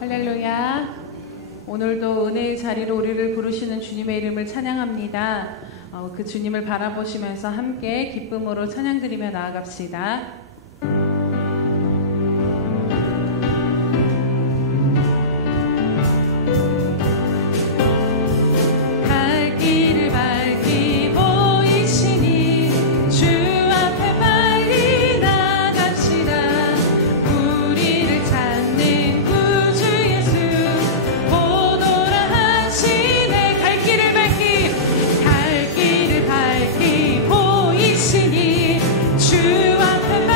할렐루야. 오늘도 은혜의 자리로 우리를 부르시는 주님의 이름을 찬양합니다. 그 주님을 바라보시면서 함께 기쁨으로 찬양드리며 나아갑시다. 주 앞에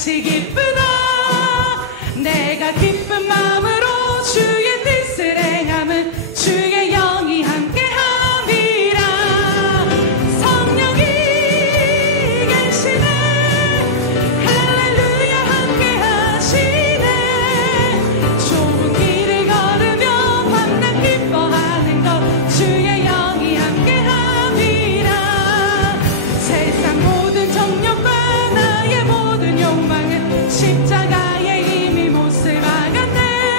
같이 기쁘다. 내가 기쁜 마음으로 주의 뜻을 행함은 주의 영이 함께함이라. 성령이 계시네. 할렐루야 함께하시네. 좁은 길을 걸으며 밤낮 기뻐하는 것 주의 영이 함께함이라. 세상 모든 정욕과 나의 모든 욕망은 십자가에 이미 못을 박았네.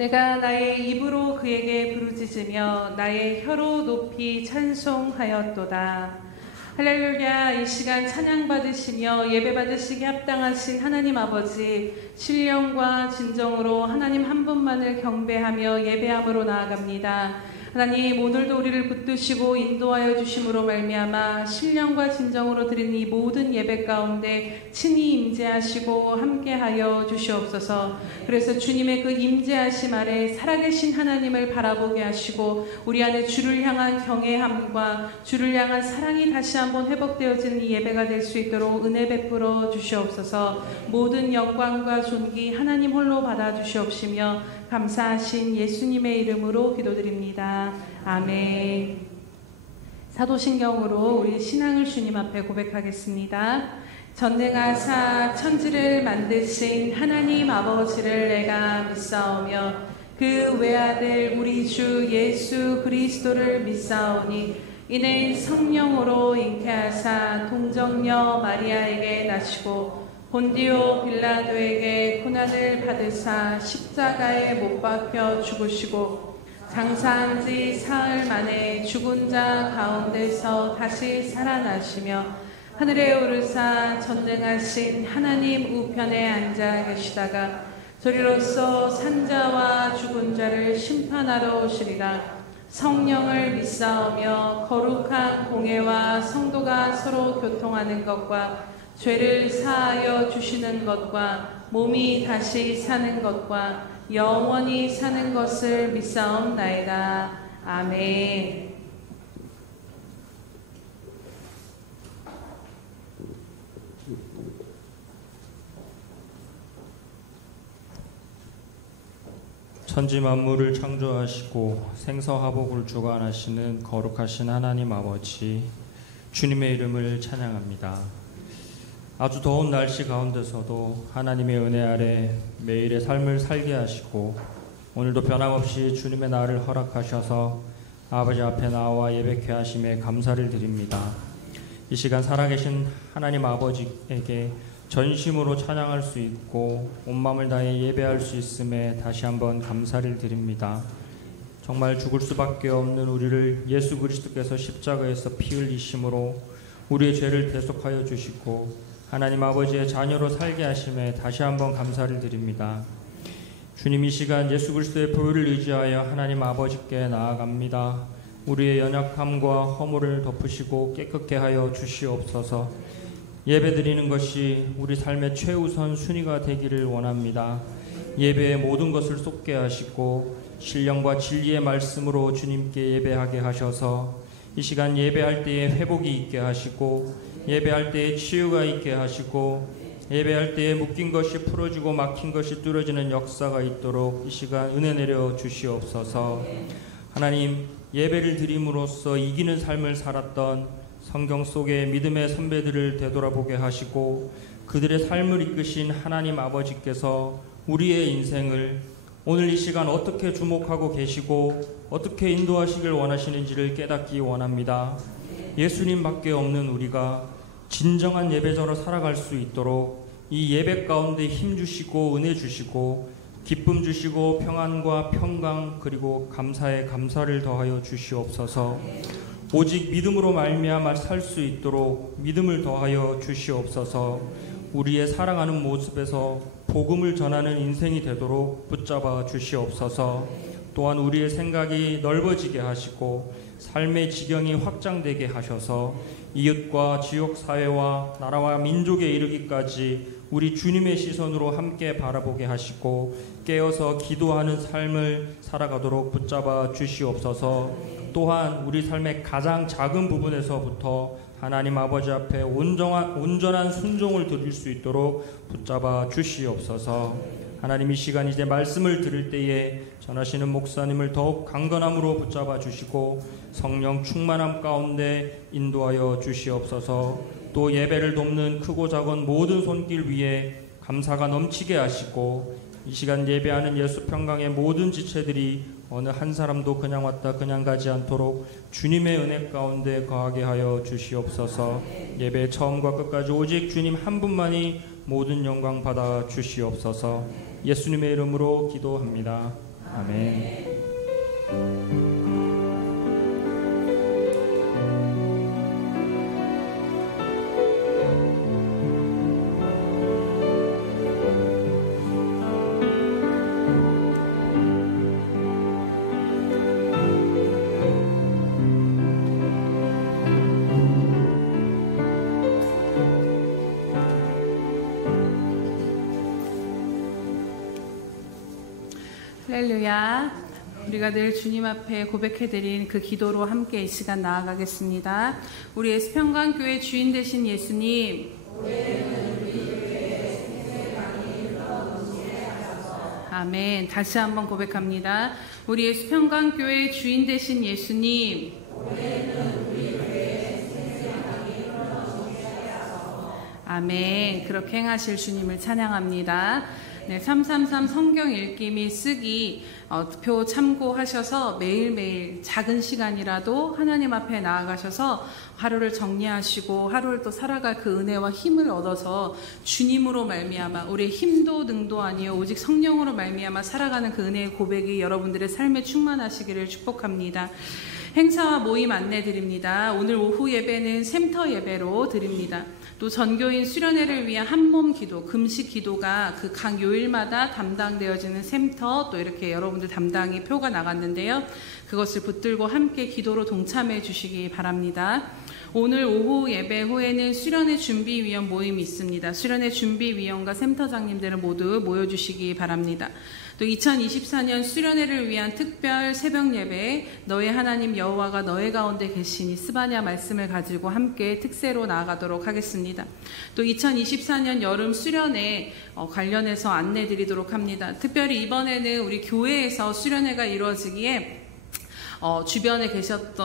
내가 나의 입으로 그에게 부르짖으며 나의 혀로 높이 찬송하였도다. 할렐루야. 이 시간 찬양 받으시며 예배 받으시기 합당하신 하나님 아버지, 신령과 진정으로 하나님 한 분만을 경배하며 예배함으로 나아갑니다. 하나님, 오늘도 우리를 붙드시고 인도하여 주심으로 말미암아 신령과 진정으로 드린 이 모든 예배 가운데 친히 임재하시고 함께하여 주시옵소서. 그래서 주님의 그 임재하심 아래 살아계신 하나님을 바라보게 하시고 우리 안에 주를 향한 경외함과 주를 향한 사랑이 다시 한번 회복되어지는 이 예배가 될 수 있도록 은혜 베풀어 주시옵소서. 모든 영광과 존귀 하나님 홀로 받아 주시옵시며 감사하신 예수님의 이름으로 기도드립니다. 아멘. 사도신경으로 우리 신앙을 주님 앞에 고백하겠습니다. 전능하사 천지를 만드신 하나님 아버지를 내가 믿사오며 그 외아들 우리 주 예수 그리스도를 믿사오니 이는 성령으로 잉태하사 동정녀 마리아에게 나시고 본디오 빌라도에게 고난을 받으사 십자가에 못 박혀 죽으시고 장사한 지 사흘 만에 죽은 자 가운데서 다시 살아나시며 하늘에 오르사 전능하신 하나님 우편에 앉아 계시다가 저리로서 산자와 죽은 자를 심판하러 오시리라. 성령을 믿사오며 거룩한 공회와 성도가 서로 교통하는 것과 죄를 사하여 주시는 것과 몸이 다시 사는 것과 영원히 사는 것을 믿사옵나이다. 아멘. 천지 만물을 창조하시고 생사화복을 주관하시는 거룩하신 하나님 아버지, 주님의 이름을 찬양합니다. 아주 더운 날씨 가운데서도 하나님의 은혜 아래 매일의 삶을 살게 하시고 오늘도 변함없이 주님의 날을 허락하셔서 아버지 앞에 나와 예배케 하심에 감사를 드립니다. 이 시간 살아계신 하나님 아버지에게 전심으로 찬양할 수 있고 온 마음을 다해 예배할 수 있음에 다시 한번 감사를 드립니다. 정말 죽을 수밖에 없는 우리를 예수 그리스도께서 십자가에서 피 흘리심으로 우리의 죄를 대속하여 주시고 하나님 아버지의 자녀로 살게 하심에 다시 한번 감사를 드립니다. 주님, 이 시간 예수 그리스도의 보혈을 의지하여 하나님 아버지께 나아갑니다. 우리의 연약함과 허물을 덮으시고 깨끗게 하여 주시옵소서. 예배드리는 것이 우리 삶의 최우선 순위가 되기를 원합니다. 예배의 모든 것을 쏟게 하시고 신령과 진리의 말씀으로 주님께 예배하게 하셔서 이 시간 예배할 때에 회복이 있게 하시고 예배할 때에 치유가 있게 하시고 예배할 때에 묶인 것이 풀어지고 막힌 것이 뚫어지는 역사가 있도록 이 시간 은혜 내려 주시옵소서. 하나님, 예배를 드림으로써 이기는 삶을 살았던 성경 속의 믿음의 선배들을 되돌아보게 하시고 그들의 삶을 이끄신 하나님 아버지께서 우리의 인생을 오늘 이 시간 어떻게 주목하고 계시고 어떻게 인도하시길 원하시는지를 깨닫기 원합니다. 예수님밖에 없는 우리가 진정한 예배자로 살아갈 수 있도록 이 예배 가운데 힘 주시고 은혜 주시고 기쁨 주시고 평안과 평강 그리고 감사에 감사를 더하여 주시옵소서. 오직 믿음으로 말미암아 살 수 있도록 믿음을 더하여 주시옵소서. 우리의 살아가는 모습에서 복음을 전하는 인생이 되도록 붙잡아 주시옵소서. 또한 우리의 생각이 넓어지게 하시고 삶의 지경이 확장되게 하셔서 이웃과 지역 사회와 나라와 민족에 이르기까지 우리 주님의 시선으로 함께 바라보게 하시고 깨어서 기도하는 삶을 살아가도록 붙잡아 주시옵소서. 또한 우리 삶의 가장 작은 부분에서부터 하나님 아버지 앞에 온전한 순종을 드릴 수 있도록 붙잡아 주시옵소서. 하나님, 이 시간 이제 말씀을 들을 때에 전하시는 목사님을 더욱 강건함으로 붙잡아 주시고 성령 충만함 가운데 인도하여 주시옵소서. 또 예배를 돕는 크고 작은 모든 손길 위에 감사가 넘치게 하시고 이 시간 예배하는 예수 평강의 모든 지체들이 어느 한 사람도 그냥 왔다 그냥 가지 않도록 주님의 은혜 가운데 거하게 하여 주시옵소서. 예배의 처음과 끝까지 오직 주님 한 분만이 모든 영광 받아 주시옵소서. 예수님의 이름으로 기도합니다. 아멘. 할렐루야. 우리가 늘 주님 앞에 고백해드린 그 기도로 함께 이 시간 나아가겠습니다. 우리 예수평강교회 주인 되신 예수님, 아멘. 다시 한번 고백합니다. 우리 예수평강교회 주인 되신 예수님, 아멘. 그렇게 행하실 주님을 찬양합니다. 네, 333 성경 읽기 및 쓰기 표 참고하셔서 매일매일 작은 시간이라도 하나님 앞에 나아가셔서 하루를 정리하시고 하루를 또 살아갈 그 은혜와 힘을 얻어서 주님으로 말미암아 우리의 힘도 능도 아니요 오직 성령으로 말미암아 살아가는 그 은혜의 고백이 여러분들의 삶에 충만하시기를 축복합니다. 행사와 모임 안내 드립니다. 오늘 오후 예배는 샘터 예배로 드립니다. 또 전교인 수련회를 위한 한몸 기도, 금식 기도가 그 각 요일마다 담당되어지는 샘터, 또 이렇게 여러분들 담당이 표가 나갔는데요. 그것을 붙들고 함께 기도로 동참해 주시기 바랍니다. 오늘 오후 예배 후에는 수련회 준비위원 모임이 있습니다. 수련회 준비위원과 샘터장님들은 모두 모여주시기 바랍니다. 또 2024년 수련회를 위한 특별 새벽 예배, 너의 하나님 여호와가 너의 가운데 계시니 스바냐 말씀을 가지고 함께 특세로 나아가도록 하겠습니다. 또 2024년 여름 수련회 관련해서 안내 드리도록 합니다. 특별히 이번에는 우리 교회에서 수련회가 이루어지기에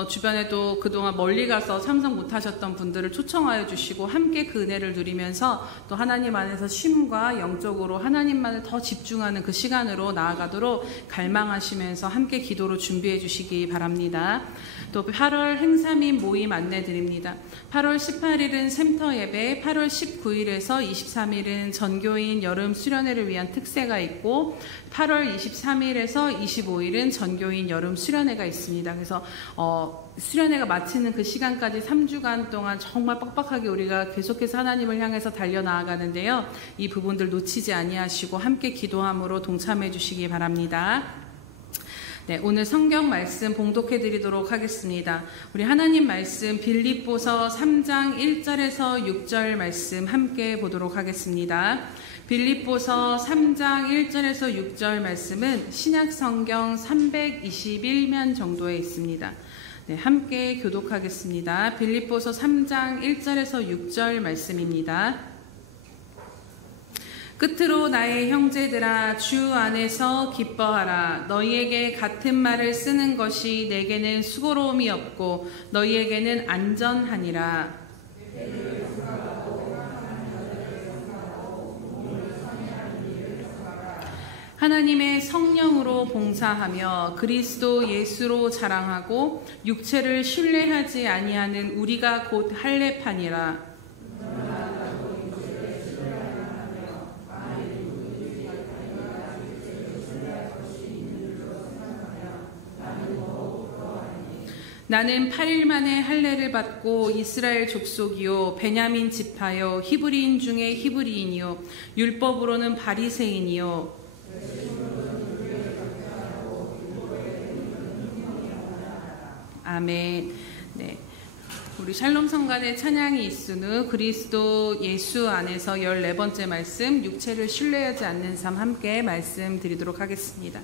주변에도 그동안 멀리 가서 참석 못하셨던 분들을 초청하여 주시고 함께 그 은혜를 누리면서 또 하나님 안에서 쉼과 영적으로 하나님만을 더 집중하는 그 시간으로 나아가도록 갈망하시면서 함께 기도로 준비해 주시기 바랍니다. 또 8월 행사 및 모임 안내 드립니다. 8월 18일은 샘터 예배, 8월 19일에서 23일은 전교인 여름 수련회를 위한 특세가 있고 8월 23일에서 25일은 전교인 여름 수련회가 있습니다. 그래서 수련회가 마치는 그 시간까지 3주간 동안 정말 빡빡하게 우리가 계속해서 하나님을 향해서 달려나아가는데요. 이 부분들 놓치지 아니하시고 함께 기도함으로 동참해 주시기 바랍니다. 네, 오늘 성경 말씀 봉독해 드리도록 하겠습니다. 우리 하나님 말씀 빌립보서 3장 1절에서 6절 말씀 함께 보도록 하겠습니다. 빌립보서 3장 1절에서 6절 말씀은 신약 성경 321면 정도에 있습니다. 네, 함께 교독하겠습니다. 빌립보서 3장 1절에서 6절 말씀입니다. 끝으로 나의 형제들아 주 안에서 기뻐하라. 너희에게 같은 말을 쓰는 것이 내게는 수고로움이 없고 너희에게는 안전하니라. 하나님의 성령으로 봉사하며 그리스도 예수로 자랑하고 육체를 신뢰하지 아니하는 우리가 곧 할례판이라. 나는 8일 만에 할례를 받고 이스라엘 족속이요 베냐민 지파요 히브리인 중에 히브리인이요 율법으로는 바리새인이요 아멘. 네. 우리 샬롬 성간의 찬양이 있으느 그리스도 예수 안에서 14번째 말씀 육체를 신뢰하지 않는 삶 함께 말씀드리도록 하겠습니다.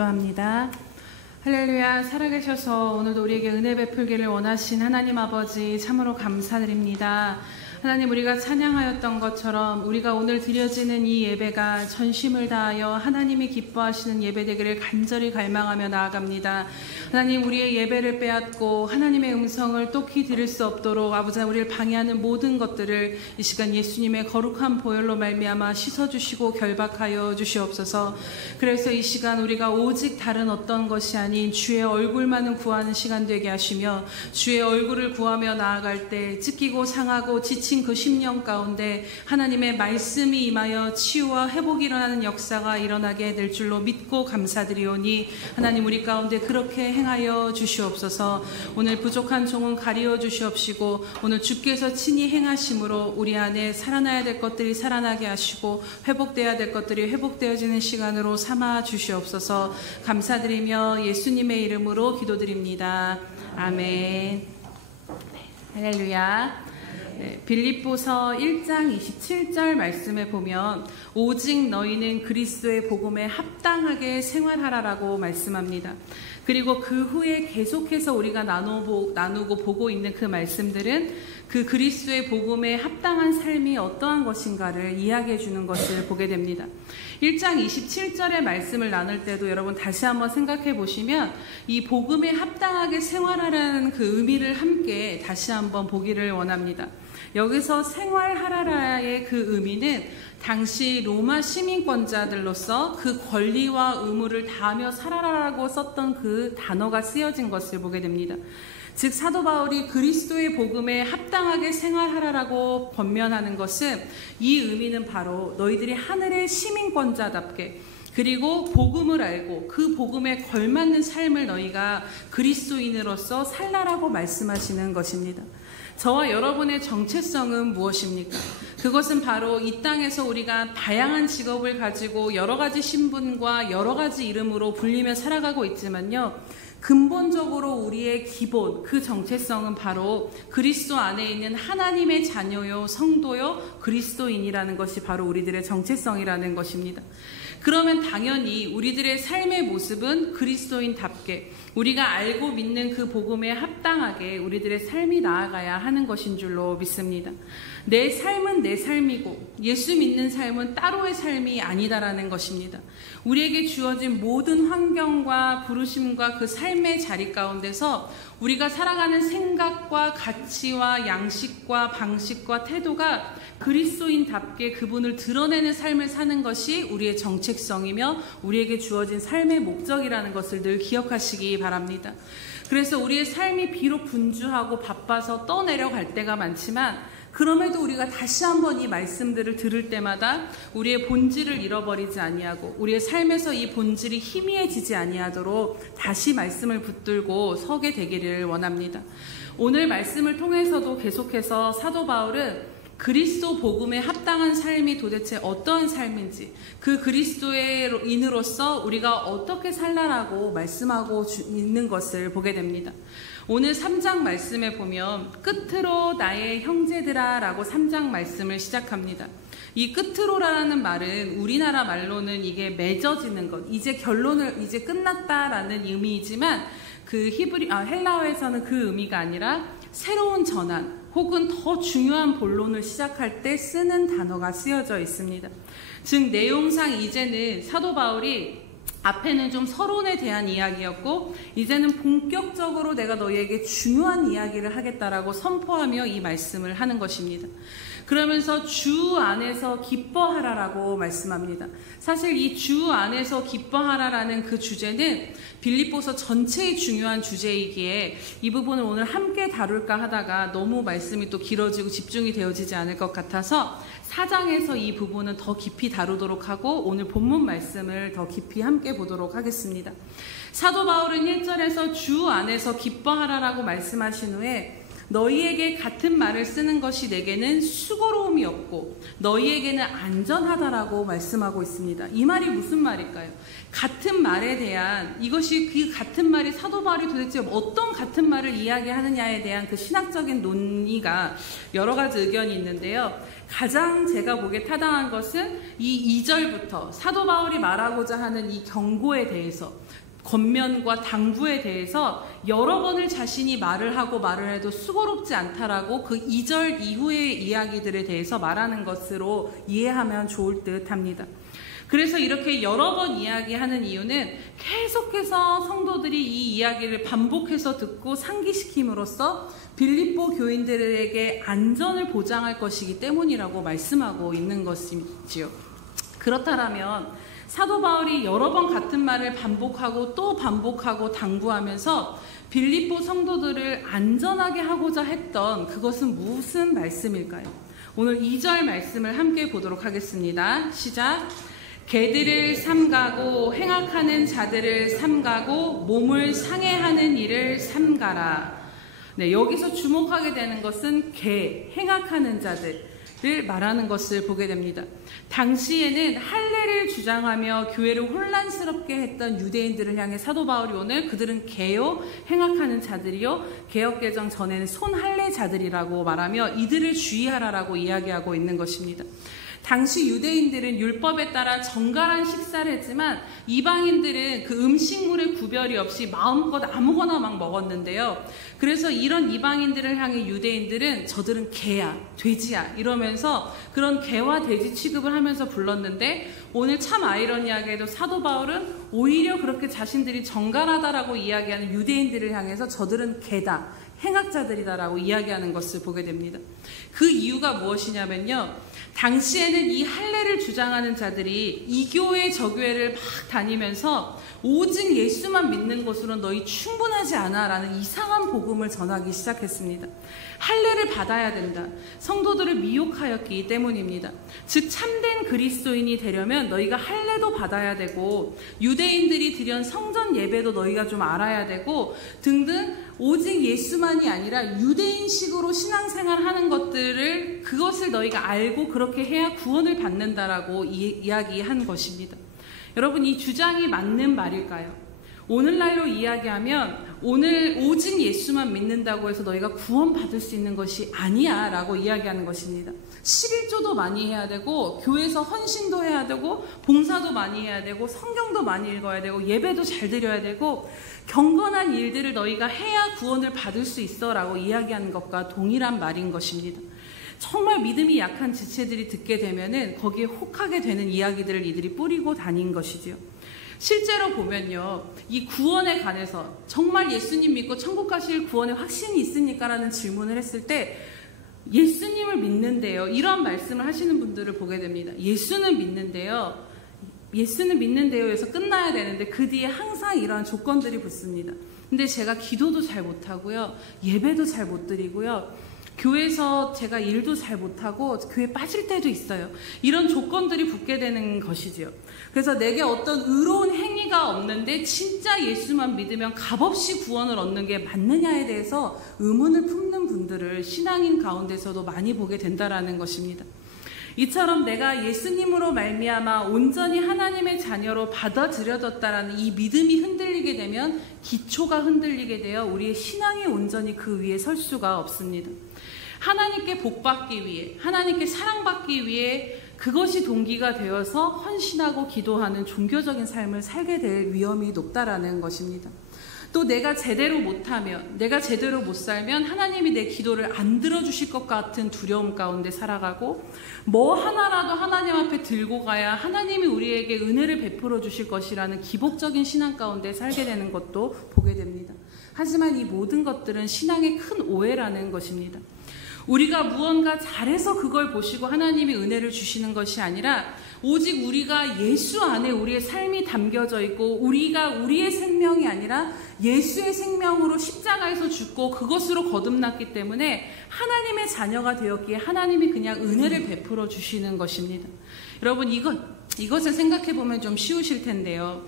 기도합니다. 할렐루야. 살아계셔서 오늘도 우리에게 은혜 베풀기를 원하신 하나님 아버지 참으로 감사드립니다. 하나님, 우리가 찬양하였던 것처럼 우리가 오늘 드려지는 이 예배가 전심을 다하여 하나님이 기뻐하시는 예배 되기를 간절히 갈망하며 나아갑니다. 하나님, 우리의 예배를 빼앗고 하나님의 음성을 똑히 들을 수 없도록 아버지 우리를 방해하는 모든 것들을 이 시간 예수님의 거룩한 보혈로 말미암아 씻어주시고 결박하여 주시옵소서. 그래서 이 시간 우리가 오직 다른 어떤 것이 아닌 주의 얼굴만을 구하는 시간 되게 하시며, 주의 얼굴을 구하며 나아갈 때 찢기고 상하고 지친 그 심령 가운데 하나님의 말씀이 임하여 치유와 회복이 일어나는 역사가 일어나게 될 줄로 믿고 감사드리오니, 하나님 우리 가운데 그렇게 행하여 주시옵소서. 오늘 부족한 종은 가리워 주시옵시고, 오늘 주께서 친히 행하심으로 우리 안에 살아나야 될 것들이 살아나게 하시고 회복되어야 될 것들이 회복되어지는 시간으로 삼아 주시옵소서. 감사드리며 예수님의 이름으로 기도드립니다. 아멘. 할렐루야. 빌립보서 1장 27절 말씀에 보면 오직 너희는 그리스도의 복음에 합당하게 생활하라라고 말씀합니다. 그리고 그 후에 계속해서 우리가 나누고 보고 있는 그 말씀들은 그 그리스도의 복음에 합당한 삶이 어떠한 것인가를 이야기해 주는 것을 보게 됩니다. 1장 27절의 말씀을 나눌 때도 여러분 다시 한번 생각해 보시면 이 복음에 합당하게 생활하라는 그 의미를 함께 다시 한번 보기를 원합니다. 여기서 생활하라의 그 의미는 당시 로마 시민권자들로서 그 권리와 의무를 다하며 살아라라고 썼던 그 단어가 쓰여진 것을 보게 됩니다. 즉 사도 바울이 그리스도의 복음에 합당하게 생활하라라고 권면하는 것은, 이 의미는 바로 너희들이 하늘의 시민권자답게 그리고 복음을 알고 그 복음에 걸맞는 삶을 너희가 그리스도인으로서 살라라고 말씀하시는 것입니다. 저와 여러분의 정체성은 무엇입니까? 그것은 바로 이 땅에서 우리가 다양한 직업을 가지고 여러 가지 신분과 여러 가지 이름으로 불리며 살아가고 있지만요, 근본적으로 우리의 기본, 그 정체성은 바로 그리스도 안에 있는 하나님의 자녀요, 성도요, 그리스도인이라는 것이 바로 우리들의 정체성이라는 것입니다. 그러면 당연히 우리들의 삶의 모습은 그리스도인답게 우리가 알고 믿는 그 복음에 합당하게 우리들의 삶이 나아가야 하는 것인 줄로 믿습니다. 내 삶은 내 삶이고 예수 믿는 삶은 따로의 삶이 아니다라는 것입니다. 우리에게 주어진 모든 환경과 부르심과 그 삶의 자리 가운데서 우리가 살아가는 생각과 가치와 양식과 방식과 태도가 그리스도인답게 그분을 드러내는 삶을 사는 것이 우리의 정체성이며 우리에게 주어진 삶의 목적이라는 것을 늘 기억하시기 바랍니다. 그래서 우리의 삶이 비록 분주하고 바빠서 떠내려갈 때가 많지만, 그럼에도 우리가 다시 한번 이 말씀들을 들을 때마다 우리의 본질을 잃어버리지 아니하고 우리의 삶에서 이 본질이 희미해지지 아니하도록 다시 말씀을 붙들고 서게 되기를 원합니다. 오늘 말씀을 통해서도 계속해서 사도 바울은 그리스도 복음에 합당한 삶이 도대체 어떠한 삶인지, 그 그리스도인으로서 우리가 어떻게 살라라고 말씀하고 있는 것을 보게 됩니다. 오늘 3장 말씀에 보면 끝으로 나의 형제들아 라고 3장 말씀을 시작합니다. 이 끝으로라는 말은 우리나라 말로는 이게 맺어지는 것, 이제 결론을 이제 끝났다라는 의미이지만 그 헬라어에서는 그 의미가 아니라 새로운 전환 혹은 더 중요한 본론을 시작할 때 쓰는 단어가 쓰여져 있습니다. 즉 내용상 이제는 사도 바울이 앞에는 좀 서론에 대한 이야기였고 이제는 본격적으로 내가 너희에게 중요한 이야기를 하겠다라고 선포하며 이 말씀을 하는 것입니다. 그러면서 주 안에서 기뻐하라라고 말씀합니다. 사실 이 주 안에서 기뻐하라라는 그 주제는 빌립보서 전체의 중요한 주제이기에 이 부분을 오늘 함께 다룰까 하다가 너무 말씀이 또 길어지고 집중이 되어지지 않을 것 같아서 4장에서 이 부분은 더 깊이 다루도록 하고 오늘 본문 말씀을 더 깊이 함께 보도록 하겠습니다. 사도 바울은 1절에서 주 안에서 기뻐하라라고 말씀하신 후에 너희에게 같은 말을 쓰는 것이 내게는 수고로움이 없고 너희에게는 안전하다라고 말씀하고 있습니다. 이 말이 무슨 말일까요? 같은 말에 대한 이것이 그 같은 말이 사도 바울이 도대체 어떤 같은 말을 이야기하느냐에 대한 그 신학적인 논의가 여러 가지 의견이 있는데요. 가장 제가 보기에 타당한 것은 이 2절부터 사도 바울이 말하고자 하는 이 경고에 대해서 권면과 당부에 대해서 여러 번을 자신이 말을 하고 말을 해도 수고롭지 않다라고 그 2절 이후의 이야기들에 대해서 말하는 것으로 이해하면 좋을 듯 합니다. 그래서 이렇게 여러 번 이야기하는 이유는 계속해서 성도들이 이 이야기를 반복해서 듣고 상기시킴으로써 빌립보 교인들에게 안전을 보장할 것이기 때문이라고 말씀하고 있는 것이지요. 그렇다면 사도 바울이 여러 번 같은 말을 반복하고 또 반복하고 당부하면서 빌립보 성도들을 안전하게 하고자 했던 그것은 무슨 말씀일까요? 오늘 2절 말씀을 함께 보도록 하겠습니다. 시작. 개들을 삼가고 행악하는 자들을 삼가고 몸을 상해하는 일을 삼가라. 네, 여기서 주목하게 되는 것은 개, 행악하는 자들을 말하는 것을 보게 됩니다. 당시에는 할례를 주장하며 교회를 혼란스럽게 했던 유대인들을 향해 사도 바울이 오늘 그들은 개요, 행악하는 자들이요, 개역개정 전에는 손할례자들이라고 말하며 이들을 주의하라라고 이야기하고 있는 것입니다. 당시 유대인들은 율법에 따라 정갈한 식사를 했지만 이방인들은 그 음식물의 구별이 없이 마음껏 아무거나 막 먹었는데요. 그래서 이런 이방인들을 향해 유대인들은 저들은 개야, 돼지야 이러면서 그런 개와 돼지 취급을 하면서 불렀는데 오늘 참 아이러니하게도 사도 바울은 오히려 그렇게 자신들이 정갈하다라고 이야기하는 유대인들을 향해서 저들은 개다, 행악자들이다라고 이야기하는 것을 보게 됩니다. 그 이유가 무엇이냐면요. 당시에는 이 할례를 주장하는 자들이 이교회 저교회를 막 다니면서 오직 예수만 믿는 것으로는 너희 충분하지 않아 라는 이상한 복음을 전하기 시작했습니다. 할례를 받아야 된다. 성도들을 미혹하였기 때문입니다. 즉 참된 그리스도인이 되려면 너희가 할례도 받아야 되고 유대인들이 드린 성전 예배도 너희가 좀 알아야 되고 등등 오직 예수만이 아니라 유대인식으로 신앙생활하는 것들을 그것을 너희가 알고 그렇게 해야 구원을 받는다라고 이야기한 것입니다. 여러분 이 주장이 맞는 말일까요? 오늘날로 이야기하면 오늘 오직 예수만 믿는다고 해서 너희가 구원받을 수 있는 것이 아니야 라고 이야기하는 것입니다. 11조도 많이 해야 되고 교회에서 헌신도 해야 되고 봉사도 많이 해야 되고 성경도 많이 읽어야 되고 예배도 잘 드려야 되고 경건한 일들을 너희가 해야 구원을 받을 수 있어 라고 이야기하는 것과 동일한 말인 것입니다. 정말 믿음이 약한 지체들이 듣게 되면은 거기에 혹하게 되는 이야기들을 이들이 뿌리고 다닌 것이지요. 실제로 보면요, 이 구원에 관해서 정말 예수님 믿고 천국 가실 구원의 확신이 있습니까? 라는 질문을 했을 때 예수님을 믿는데요, 이런 말씀을 하시는 분들을 보게 됩니다. 예수는 믿는데요, 예수는 믿는데요 해서 끝나야 되는데 그 뒤에 항상 이러한 조건들이 붙습니다. 근데 제가 기도도 잘 못하고요, 예배도 잘 못 드리고요, 교회에서 제가 일도 잘 못하고 교회 빠질 때도 있어요. 이런 조건들이 붙게 되는 것이지요. 그래서 내게 어떤 의로운 행위가 없는데 진짜 예수만 믿으면 값없이 구원을 얻는 게 맞느냐에 대해서 의문을 품는 분들을 신앙인 가운데서도 많이 보게 된다라는 것입니다. 이처럼 내가 예수님으로 말미암아 온전히 하나님의 자녀로 받아들여졌다라는 이 믿음이 흔들리게 되면 기초가 흔들리게 되어 우리의 신앙이 온전히 그 위에 설 수가 없습니다. 하나님께 복받기 위해, 하나님께 사랑받기 위해 그것이 동기가 되어서 헌신하고 기도하는 종교적인 삶을 살게 될 위험이 높다라는 것입니다. 또 내가 제대로 못하면, 내가 제대로 못 살면 하나님이 내 기도를 안 들어주실 것 같은 두려움 가운데 살아가고 뭐 하나라도 하나님 앞에 들고 가야 하나님이 우리에게 은혜를 베풀어 주실 것이라는 기복적인 신앙 가운데 살게 되는 것도 보게 됩니다. 하지만 이 모든 것들은 신앙의 큰 오해라는 것입니다. 우리가 무언가 잘해서 그걸 보시고 하나님이 은혜를 주시는 것이 아니라 오직 우리가 예수 안에 우리의 삶이 담겨져 있고 우리가 우리의 생명이 아니라 예수의 생명으로 십자가에서 죽고 그것으로 거듭났기 때문에 하나님의 자녀가 되었기에 하나님이 그냥 은혜를 베풀어 주시는 것입니다. 여러분 이것을 생각해 보면 좀 쉬우실 텐데요.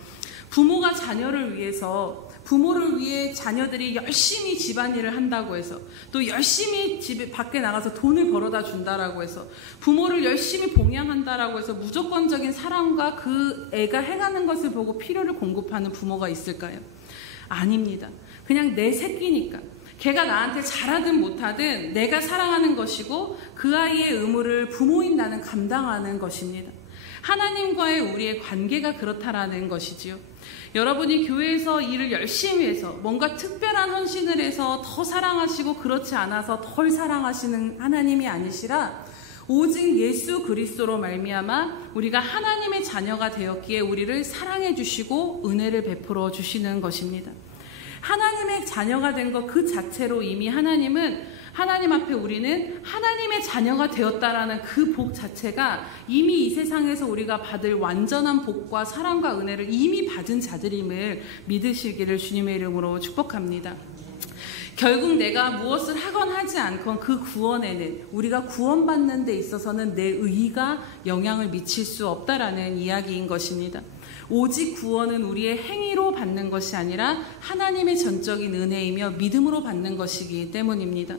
부모가 자녀를 위해서 부모를 위해 자녀들이 열심히 집안일을 한다고 해서, 또 열심히 집에 밖에 나가서 돈을 벌어다 준다라고 해서, 부모를 열심히 봉양한다라고 해서 무조건적인 사랑과 그 애가 행하는 것을 보고 필요를 공급하는 부모가 있을까요? 아닙니다. 그냥 내 새끼니까 걔가 나한테 잘하든 못하든 내가 사랑하는 것이고 그 아이의 의무를 부모인 나는 감당하는 것입니다. 하나님과의 우리의 관계가 그렇다라는 것이지요. 여러분이 교회에서 일을 열심히 해서 뭔가 특별한 헌신을 해서 더 사랑하시고 그렇지 않아서 덜 사랑하시는 하나님이 아니시라, 오직 예수 그리스도로 말미암아 우리가 하나님의 자녀가 되었기에 우리를 사랑해 주시고 은혜를 베풀어 주시는 것입니다. 하나님의 자녀가 된 것 그 자체로 이미 하나님은, 하나님 앞에 우리는 하나님의 자녀가 되었다라는 그 복 자체가 이미 이 세상에서 우리가 받을 완전한 복과 사랑과 은혜를 이미 받은 자들임을 믿으시기를 주님의 이름으로 축복합니다. 결국 내가 무엇을 하건 하지 않건 그 구원에는, 우리가 구원받는 데 있어서는 내 의의가 영향을 미칠 수 없다라는 이야기인 것입니다. 오직 구원은 우리의 행위로 받는 것이 아니라 하나님의 전적인 은혜이며 믿음으로 받는 것이기 때문입니다.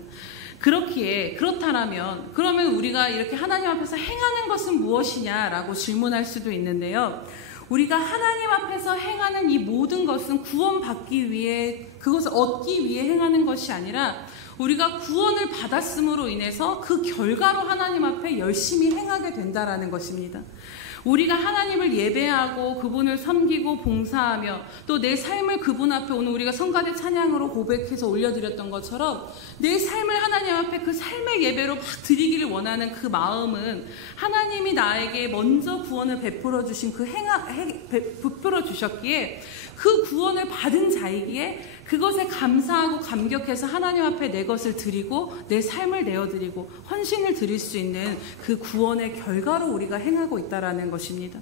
그렇기에 그렇다면 그러면 우리가 이렇게 하나님 앞에서 행하는 것은 무엇이냐라고 질문할 수도 있는데요. 우리가 하나님 앞에서 행하는 이 모든 것은 구원받기 위해, 그것을 얻기 위해 행하는 것이 아니라 우리가 구원을 받았음으로 인해서 그 결과로 하나님 앞에 열심히 행하게 된다라는 것입니다. 우리가 하나님을 예배하고 그분을 섬기고 봉사하며 또 내 삶을 그분 앞에, 오늘 우리가 성가대 찬양으로 고백해서 올려드렸던 것처럼 내 삶을 하나님 앞에 그 삶의 예배로 막 드리기를 원하는 그 마음은 하나님이 나에게 먼저 구원을 베풀어 주신 베풀어 주셨기에 그 구원을 받은 자이기에 그것에 감사하고 감격해서 하나님 앞에 내 것을 드리고 내 삶을 내어드리고 헌신을 드릴 수 있는 그 구원의 결과로 우리가 행하고 있다는 것입니다.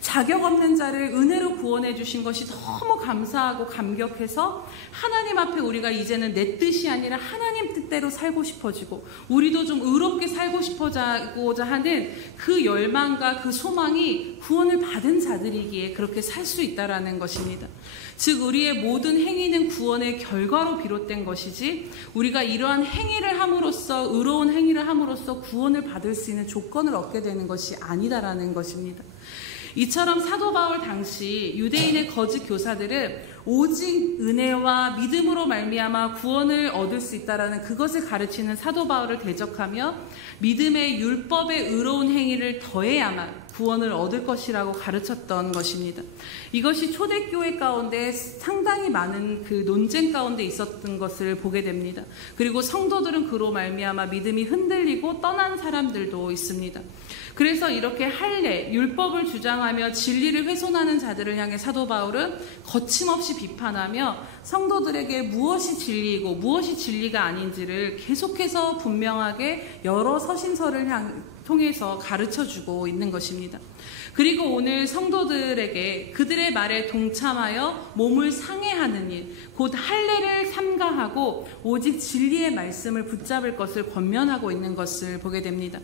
자격 없는 자를 은혜로 구원해 주신 것이 너무 감사하고 감격해서 하나님 앞에 우리가 이제는 내 뜻이 아니라 하나님 뜻대로 살고 싶어지고 우리도 좀 의롭게 살고 싶어지고자 하는 그 열망과 그 소망이 구원을 받은 자들이기에 그렇게 살 수 있다는 것입니다. 즉 우리의 모든 행위는 구원의 결과로 비롯된 것이지 우리가 이러한 행위를 함으로써, 의로운 행위를 함으로써 구원을 받을 수 있는 조건을 얻게 되는 것이 아니다라는 것입니다. 이처럼 사도 바울 당시 유대인의 거짓 교사들은 오직 은혜와 믿음으로 말미암아 구원을 얻을 수 있다라는 그것을 가르치는 사도 바울을 대적하며 믿음의 율법의 의로운 행위를 더해야만 구원을 얻을 것이라고 가르쳤던 것입니다. 이것이 초대교회 가운데 상당히 많은 그 논쟁 가운데 있었던 것을 보게 됩니다. 그리고 성도들은 그로 말미암아 믿음이 흔들리고 떠난 사람들도 있습니다. 그래서 이렇게 할례, 율법을 주장하며 진리를 훼손하는 자들을 향해 사도 바울은 거침없이 비판하며 성도들에게 무엇이 진리이고 무엇이 진리가 아닌지를 계속해서 분명하게 여러 서신서를 통해서 가르쳐주고 있는 것입니다. 그리고 오늘 성도들에게 그들의 말에 동참하여 몸을 상해하는 일, 곧 할례를 삼가하고 오직 진리의 말씀을 붙잡을 것을 권면하고 있는 것을 보게 됩니다.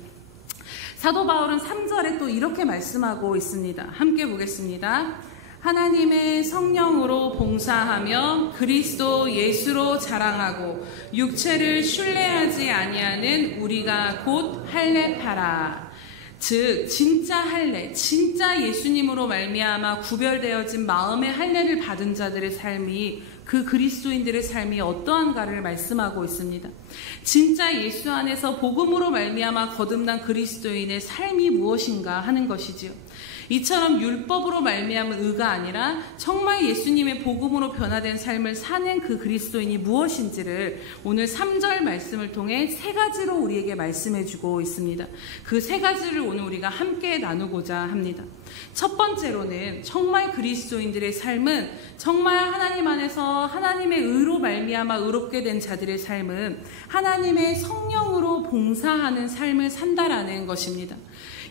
사도 바울은 3절에 또 이렇게 말씀하고 있습니다. 함께 보겠습니다. 하나님의 성령으로 봉사하며 그리스도 예수로 자랑하고 육체를 슐레하지 아니하는 우리가 곧 할례파라. 즉 진짜 할례, 진짜 예수님으로 말미암아 구별되어진 마음의 할례를 받은 자들의 삶이, 그 그리스도인들의 삶이 어떠한가를 말씀하고 있습니다. 진짜 예수 안에서 복음으로 말미암아 거듭난 그리스도인의 삶이 무엇인가 하는 것이지요. 이처럼 율법으로 말미암은 의가 아니라 정말 예수님의 복음으로 변화된 삶을 사는 그 그리스도인이 무엇인지를 오늘 3절 말씀을 통해 세 가지로 우리에게 말씀해주고 있습니다. 그 세 가지를 오늘 우리가 함께 나누고자 합니다. 첫 번째로는 정말 그리스도인들의 삶은, 정말 하나님 안에서 하나님의 의로 말미암아 의롭게 된 자들의 삶은 하나님의 성령으로 봉사하는 삶을 산다라는 것입니다.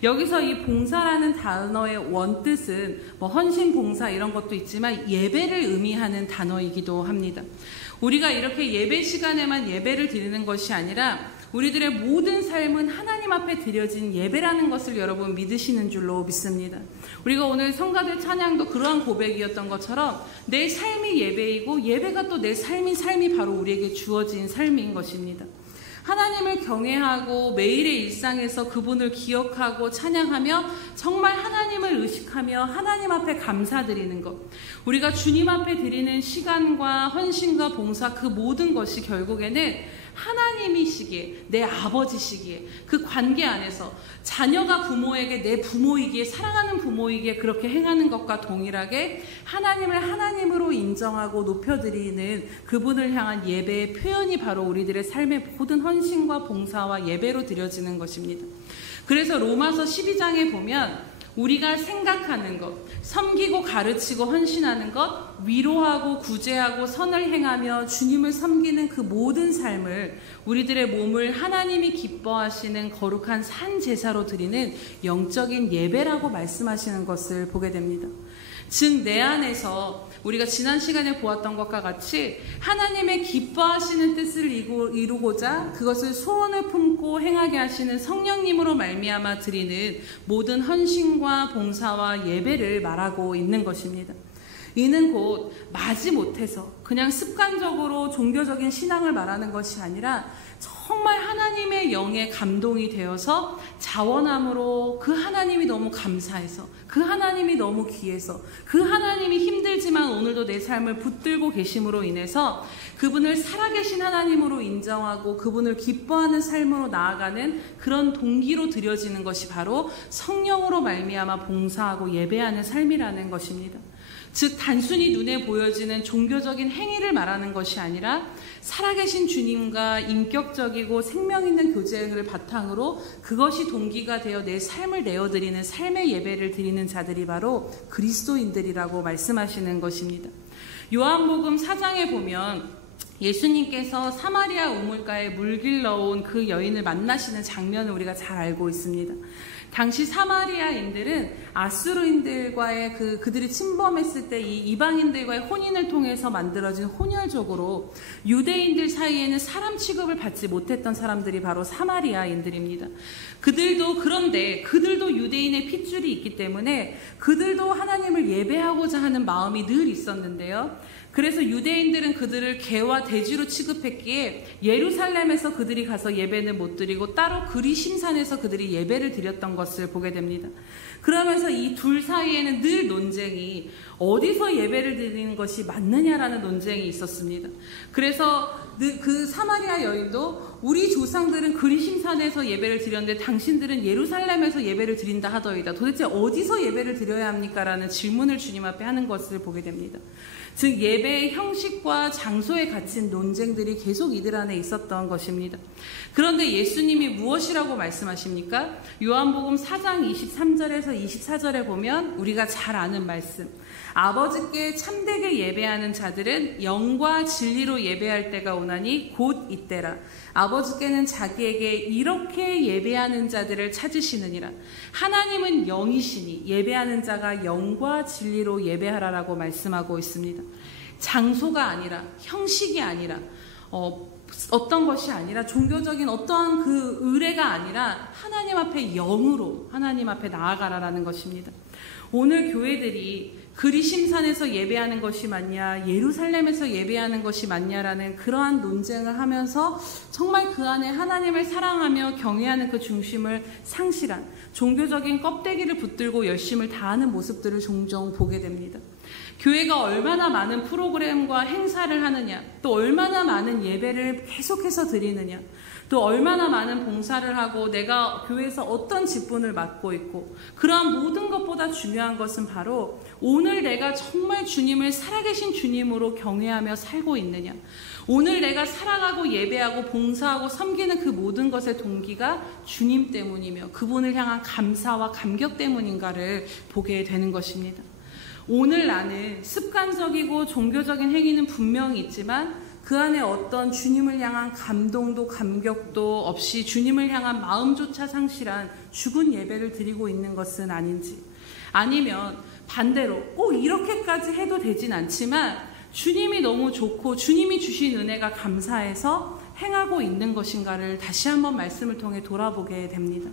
여기서 이 봉사라는 단어의 원뜻은 헌신 봉사 이런 것도 있지만 예배를 의미하는 단어이기도 합니다. 우리가 이렇게 예배 시간에만 예배를 드리는 것이 아니라 우리들의 모든 삶은 하나님 앞에 드려진 예배라는 것을 여러분 믿으시는 줄로 믿습니다. 우리가 오늘 성가대 찬양도 그러한 고백이었던 것처럼 내 삶이 예배이고 예배가 또 내 삶이 바로 우리에게 주어진 삶인 것입니다. 하나님을 경외하고 매일의 일상에서 그분을 기억하고 찬양하며 정말 하나님을 의식하며 하나님 앞에 감사드리는 것, 우리가 주님 앞에 드리는 시간과 헌신과 봉사, 그 모든 것이 결국에는 하나님이시기에, 내 아버지시기에, 그 관계 안에서 자녀가 부모에게 내 부모이기에, 사랑하는 부모이기에 그렇게 행하는 것과 동일하게 하나님을 하나님으로 인정하고 높여드리는 그분을 향한 예배의 표현이 바로 우리들의 삶의 모든 헌신과 봉사와 예배로 드려지는 것입니다. 그래서 로마서 12장에 보면 우리가 생각하는 것, 섬기고 가르치고 헌신하는 것, 위로하고 구제하고 선을 행하며 주님을 섬기는 그 모든 삶을 우리들의 몸을 하나님이 기뻐하시는 거룩한 산 제사로 드리는 영적인 예배라고 말씀하시는 것을 보게 됩니다. 즉 내 안에서 우리가 지난 시간에 보았던 것과 같이 하나님의 기뻐하시는 뜻을 이루고자 그것을 소원을 품고 행하게 하시는 성령님으로 말미암아 드리는 모든 헌신과 봉사와 예배를 말하고 있는 것입니다. 이는 곧 마지못해서 그냥 습관적으로 종교적인 신앙을 말하는 것이 아니라 정말 하나님의 영에 감동이 되어서 자원함으로 그 하나님이 너무 감사해서, 그 하나님이 너무 귀해서, 그 하나님이 힘들지만 오늘도 내 삶을 붙들고 계심으로 인해서 그분을 살아계신 하나님으로 인정하고 그분을 기뻐하는 삶으로 나아가는 그런 동기로 드려지는 것이 바로 성령으로 말미암아 봉사하고 예배하는 삶이라는 것입니다. 즉 단순히 눈에 보여지는 종교적인 행위를 말하는 것이 아니라 살아계신 주님과 인격적이고 생명 있는 교제를 바탕으로 그것이 동기가 되어 내 삶을 내어드리는 삶의 예배를 드리는 자들이 바로 그리스도인들이라고 말씀하시는 것입니다. 요한복음 4장에 보면 예수님께서 사마리아 우물가에 물 길러 온 그 여인을 만나시는 장면을 우리가 잘 알고 있습니다. 당시 사마리아인들은 아수르인들과의 그들이 침범했을 때 이 이방인들과의 혼인을 통해서 만들어진 혼혈족으로 유대인들 사이에는 사람 취급을 받지 못했던 사람들이 바로 사마리아인들입니다. 그런데 그들도 유대인의 핏줄이 있기 때문에 그들도 하나님을 예배하고자 하는 마음이 늘 있었는데요. 그래서 유대인들은 그들을 개와 돼지로 취급했기에 예루살렘에서 그들이 가서 예배는 못 드리고 따로 그리심산에서 그들이 예배를 드렸던 것을 보게 됩니다. 그러면서 이 둘 사이에는 늘 논쟁이, 어디서 예배를 드리는 것이 맞느냐라는 논쟁이 있었습니다. 그래서 그 사마리아 여인도 우리 조상들은 그리심산에서 예배를 드렸는데 당신들은 예루살렘에서 예배를 드린다 하더이다. 도대체 어디서 예배를 드려야 합니까? 라는 질문을 주님 앞에 하는 것을 보게 됩니다. 즉 예배의 형식과 장소에 갇힌 논쟁들이 계속 이들 안에 있었던 것입니다. 그런데 예수님이 무엇이라고 말씀하십니까? 요한복음 4장 23절에서 24절에 보면 우리가 잘 아는 말씀, 아버지께 참되게 예배하는 자들은 영과 진리로 예배할 때가 오나니 곧 이때라. 아버지께는 자기에게 이렇게 예배하는 자들을 찾으시느니라. 하나님은 영이시니 예배하는 자가 영과 진리로 예배하라라고 말씀하고 있습니다. 장소가 아니라, 형식이 아니라, 어떤 것이 아니라, 종교적인 어떠한 그 의례가 아니라 하나님 앞에 영으로 하나님 앞에 나아가라라는 것입니다. 오늘 교회들이 그리심산에서 예배하는 것이 맞냐, 예루살렘에서 예배하는 것이 맞냐라는 그러한 논쟁을 하면서 정말 그 안에 하나님을 사랑하며 경외하는 그 중심을 상실한 종교적인 껍데기를 붙들고 열심을 다하는 모습들을 종종 보게 됩니다. 교회가 얼마나 많은 프로그램과 행사를 하느냐, 또 얼마나 많은 예배를 계속해서 드리느냐, 또 얼마나 많은 봉사를 하고 내가 교회에서 어떤 직분을 맡고 있고, 그러한 모든 것보다 중요한 것은 바로 오늘 내가 정말 주님을 살아계신 주님으로 경외하며 살고 있느냐, 오늘 내가 살아가고 예배하고 봉사하고 섬기는 그 모든 것의 동기가 주님 때문이며 그분을 향한 감사와 감격 때문인가를 보게 되는 것입니다. 오늘 나는 습관적이고 종교적인 행위는 분명히 있지만 그 안에 어떤 주님을 향한 감동도 감격도 없이 주님을 향한 마음조차 상실한 죽은 예배를 드리고 있는 것은 아닌지, 아니면 반대로 꼭 이렇게까지 해도 되진 않지만 주님이 너무 좋고 주님이 주신 은혜가 감사해서 행하고 있는 것인가를 다시 한번 말씀을 통해 돌아보게 됩니다.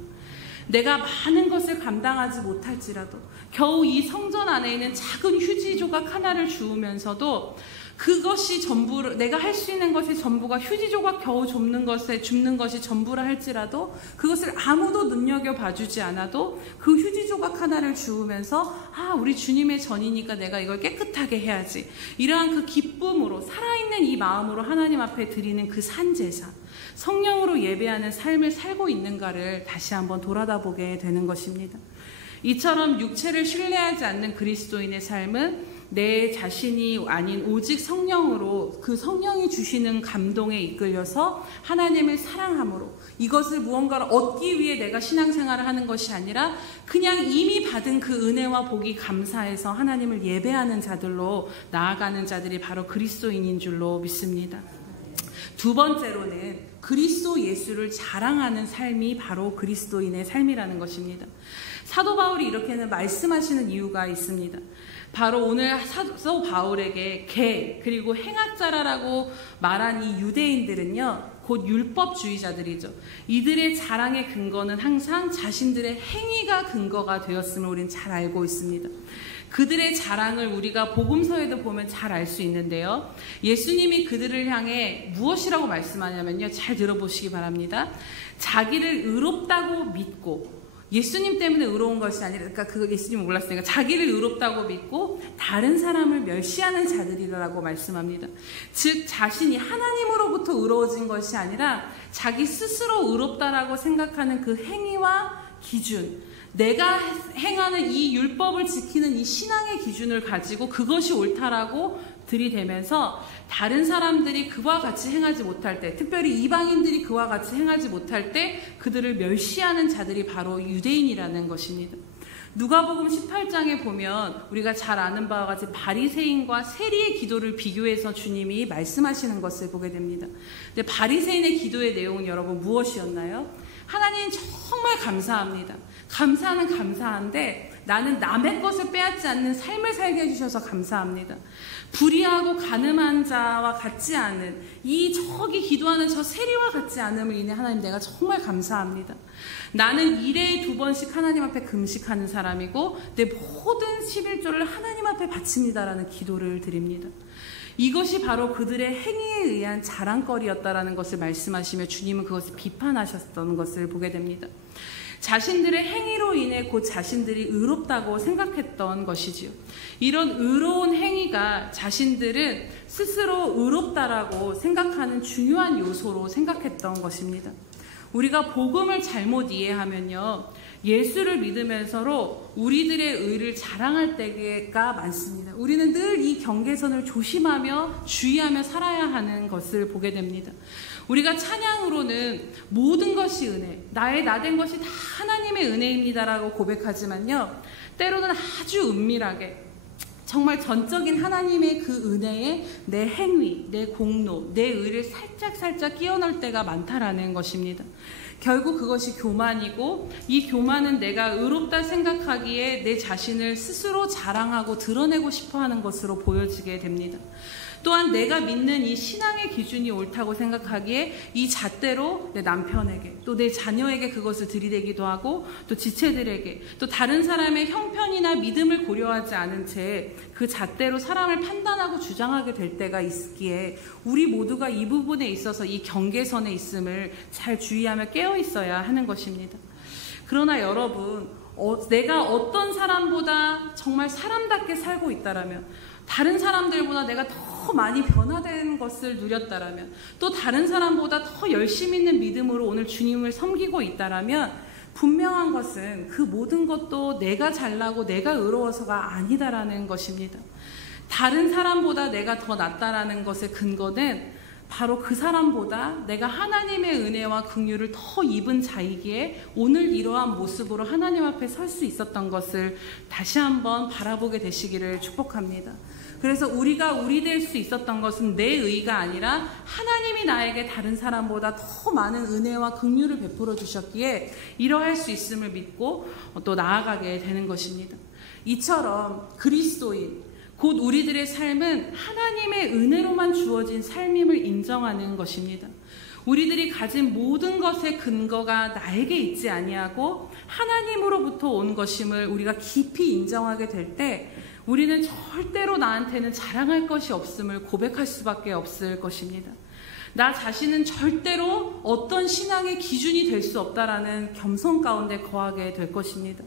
내가 많은 것을 감당하지 못할지라도 겨우 이 성전 안에 있는 작은 휴지 조각 하나를 주우면서도 그것이 전부, 내가 할 수 있는 것이 전부가 휴지 조각 겨우 줍는 것이 전부라 할지라도 그것을 아무도 눈여겨봐주지 않아도 그 휴지 조각 하나를 주우면서 우리 주님의 전이니까 내가 이걸 깨끗하게 해야지, 이러한 그 기쁨으로 살아있는 이 마음으로 하나님 앞에 드리는 그 산제사, 성령으로 예배하는 삶을 살고 있는가를 다시 한번 돌아다보게 되는 것입니다. 이처럼 육체를 신뢰하지 않는 그리스도인의 삶은 내 자신이 아닌 오직 성령으로, 그 성령이 주시는 감동에 이끌려서 하나님을 사랑함으로, 이것을 무언가를 얻기 위해 내가 신앙생활을 하는 것이 아니라 그냥 이미 받은 그 은혜와 복이 감사해서 하나님을 예배하는 자들로 나아가는 자들이 바로 그리스도인인 줄로 믿습니다. 두 번째로는 그리스도 예수를 자랑하는 삶이 바로 그리스도인의 삶이라는 것입니다. 사도 바울이 이렇게는 말씀하시는 이유가 있습니다. 바로 오늘 사도 바울에게 개 그리고 행악자라고 말한 이 유대인들은요, 곧 율법주의자들이죠. 이들의 자랑의 근거는 항상 자신들의 행위가 근거가 되었음을 우리는 잘 알고 있습니다. 그들의 자랑을 우리가 복음서에도 보면 잘 알 수 있는데요, 예수님이 그들을 향해 무엇이라고 말씀하냐면요, 잘 들어보시기 바랍니다. 자기를 의롭다고 믿고, 예수님 때문에 의로운 것이 아니라, 그러니까 그거 예수님은 몰랐으니까 자기를 의롭다고 믿고 다른 사람을 멸시하는 자들이라고 말씀합니다. 즉 자신이 하나님으로부터 의로워진 것이 아니라 자기 스스로 의롭다라고 생각하는 그 행위와 기준, 내가 행하는 이 율법을 지키는 이 신앙의 기준을 가지고 그것이 옳다라고 들이대면서 다른 사람들이 그와 같이 행하지 못할 때, 특별히 이방인들이 그와 같이 행하지 못할 때 그들을 멸시하는 자들이 바로 유대인이라는 것입니다. 누가복음 18장에 보면 우리가 잘 아는 바와 같이 바리새인과 세리의 기도를 비교해서 주님이 말씀하시는 것을 보게 됩니다. 근데 바리새인의 기도의 내용은 여러분 무엇이었나요? 하나님 정말 감사합니다. 감사는 감사한데 나는 남의 것을 빼앗지 않는 삶을 살게 해주셔서 감사합니다. 불의하고 가늠한 자와 같지 않은 저기 기도하는 저 세리와 같지 않음을 인해 하나님 내가 정말 감사합니다. 나는 1회에 2번씩 하나님 앞에 금식하는 사람이고 내 모든 11조를 하나님 앞에 바칩니다라는 기도를 드립니다. 이것이 바로 그들의 행위에 의한 자랑거리였다라는 것을 말씀하시며 주님은 그것을 비판하셨던 것을 보게 됩니다. 자신들의 행위로 인해 곧 자신들이 의롭다고 생각했던 것이지요. 이런 의로운 행위가 자신들은 스스로 의롭다라고 생각하는 중요한 요소로 생각했던 것입니다. 우리가 복음을 잘못 이해하면요, 예수를 믿으면서로 우리들의 의를 자랑할 때가 많습니다. 우리는 늘 이 경계선을 조심하며 주의하며 살아야 하는 것을 보게 됩니다. 우리가 찬양으로는 모든 것이 은혜, 나의 나된 것이 다 하나님의 은혜입니다라고 고백하지만요, 때로는 아주 은밀하게 정말 전적인 하나님의 그 은혜에 내 행위, 내 공로, 내 의를 살짝 끼워 넣을 때가 많다라는 것입니다. 결국 그것이 교만이고, 이 교만은 내가 의롭다 생각하기에 내 자신을 스스로 자랑하고 드러내고 싶어하는 것으로 보여지게 됩니다. 또한 내가 믿는 이 신앙의 기준이 옳다고 생각하기에 이 잣대로 내 남편에게 또 내 자녀에게 그것을 들이대기도 하고, 또 지체들에게 또 다른 사람의 형편이나 믿음을 고려하지 않은 채 그 잣대로 사람을 판단하고 주장하게 될 때가 있기에 우리 모두가 이 부분에 있어서 이 경계선에 있음을 잘 주의하며 깨어 있어야 하는 것입니다. 그러나 여러분, 내가 어떤 사람보다 정말 사람답게 살고 있다라면, 다른 사람들보다 내가 더 많이 변화된 것을 누렸다라면, 또 다른 사람보다 더 열심히 있는 믿음으로 오늘 주님을 섬기고 있다라면 분명한 것은 그 모든 것도 내가 잘나고 내가 의로워서가 아니다라는 것입니다. 다른 사람보다 내가 더 낫다라는 것의 근거는 바로 그 사람보다 내가 하나님의 은혜와 긍휼을 더 입은 자이기에 오늘 이러한 모습으로 하나님 앞에 설 수 있었던 것을 다시 한번 바라보게 되시기를 축복합니다. 그래서 우리가 우리 될 수 있었던 것은 내 의가 아니라 하나님이 나에게 다른 사람보다 더 많은 은혜와 긍휼을 베풀어 주셨기에 이러할 수 있음을 믿고 또 나아가게 되는 것입니다. 이처럼 그리스도인, 곧 우리들의 삶은 하나님의 은혜로만 주어진 삶임을 인정하는 것입니다. 우리들이 가진 모든 것의 근거가 나에게 있지 아니하고 하나님으로부터 온 것임을 우리가 깊이 인정하게 될 때 우리는 절대로 나한테는 자랑할 것이 없음을 고백할 수밖에 없을 것입니다. 나 자신은 절대로 어떤 신앙의 기준이 될 수 없다라는 겸손 가운데 거하게 될 것입니다.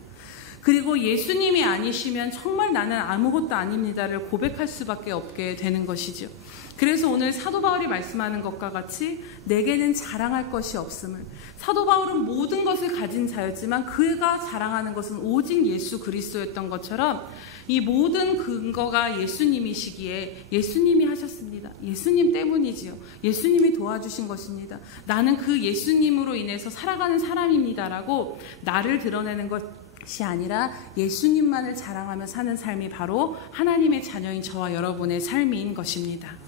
그리고 예수님이 아니시면 정말 나는 아무것도 아닙니다를 고백할 수밖에 없게 되는 것이죠. 그래서 오늘 사도 바울이 말씀하는 것과 같이 내게는 자랑할 것이 없음을, 사도 바울은 모든 것을 가진 자였지만 그가 자랑하는 것은 오직 예수 그리스도였던 것처럼 이 모든 근거가 예수님이시기에 예수님이 하셨습니다. 예수님 때문이지요. 예수님이 도와주신 것입니다. 나는 그 예수님으로 인해서 살아가는 사람입니다라고 나를 드러내는 것이 아니라 예수님만을 자랑하며 사는 삶이 바로 하나님의 자녀인 저와 여러분의 삶인 것입니다.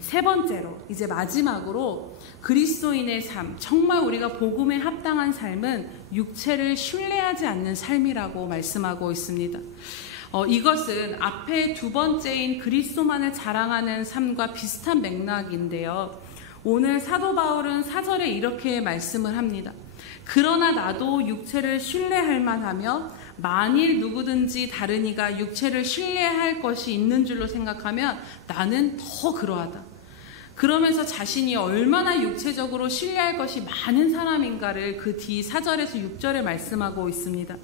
세 번째로, 이제 마지막으로 그리스도인의 삶, 정말 우리가 복음에 합당한 삶은 육체를 신뢰하지 않는 삶이라고 말씀하고 있습니다. 이것은 앞에 두 번째인 그리스도만을 자랑하는 삶과 비슷한 맥락인데요. 오늘 사도 바울은 4절에 이렇게 말씀을 합니다. 그러나 나도 육체를 신뢰할 만하며 만일 누구든지 다른 이가 육체를 신뢰할 것이 있는 줄로 생각하면 나는 더 그러하다. 그러면서 자신이 얼마나 육체적으로 신뢰할 것이 많은 사람인가를 그 뒤 4절에서 6절에 말씀하고 있습니다.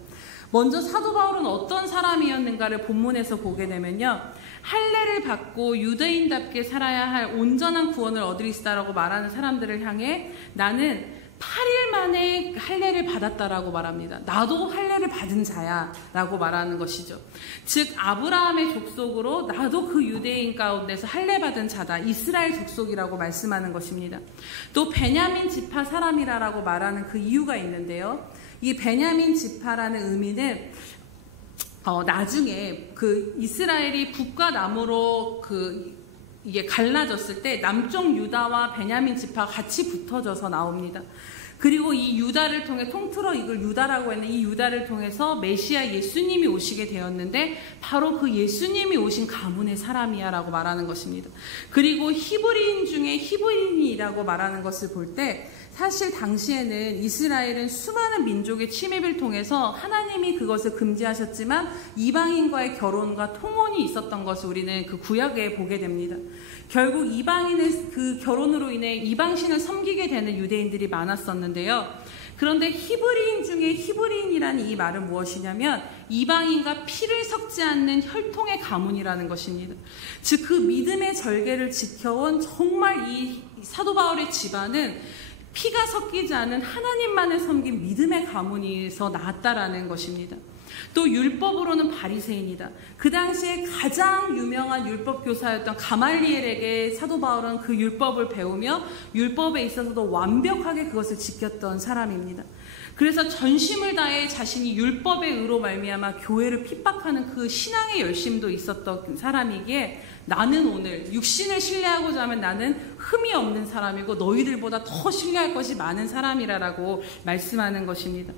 먼저 사도 바울은 어떤 사람이었는가를 본문에서 보게 되면요. 할례를 받고 유대인답게 살아야 할 온전한 구원을 얻을 수 있다라고 말하는 사람들을 향해 나는 8일 만에 할례를 받았다라고 말합니다. 나도 할례를 받은 자야 라고 말하는 것이죠. 즉 아브라함의 족속으로 나도 그 유대인 가운데서 할례 받은 자다. 이스라엘 족속이라고 말씀하는 것입니다. 또 베냐민 지파 사람이라고 말하는 그 이유가 있는데요. 이 베냐민 지파라는 의미는 나중에 그 이스라엘이 북과 남으로 이게 갈라졌을 때 남쪽 유다와 베냐민 지파가 같이 붙어져서 나옵니다. 그리고 이 유다를 통해 통틀어 이걸 유다라고 했는 이 유다를 통해서 메시아 예수님이 오시게 되었는데 바로 그 예수님이 오신 가문의 사람이야 라고 말하는 것입니다. 그리고 히브리인 중에 히브리인이라고 말하는 것을 볼 때 사실 당시에는 이스라엘은 수많은 민족의 침입을 통해서 하나님이 그것을 금지하셨지만 이방인과의 결혼과 통혼이 있었던 것을 우리는 그 구약에 보게 됩니다. 결국 이방인의 그 결혼으로 인해 이방신을 섬기게 되는 유대인들이 많았었는데요. 그런데 히브리인 중에 히브리인이라는 이 말은 무엇이냐면 이방인과 피를 섞지 않는 혈통의 가문이라는 것입니다. 즉 그 믿음의 절개를 지켜온 정말 이 사도 바울의 집안은 피가 섞이지 않은 하나님만을 섬긴 믿음의 가문에서 나왔다라는 것입니다. 또 율법으로는 바리새인이다. 그 당시에 가장 유명한 율법 교사였던 가말리엘에게 사도 바울은 그 율법을 배우며 율법에 있어서도 완벽하게 그것을 지켰던 사람입니다. 그래서 전심을 다해 자신이 율법의 의로 말미암아 교회를 핍박하는 그 신앙의 열심도 있었던 사람이기에 나는 오늘 육신을 신뢰하고자 하면 나는 흠이 없는 사람이고 너희들보다 더 신뢰할 것이 많은 사람이라고 말씀하는 것입니다.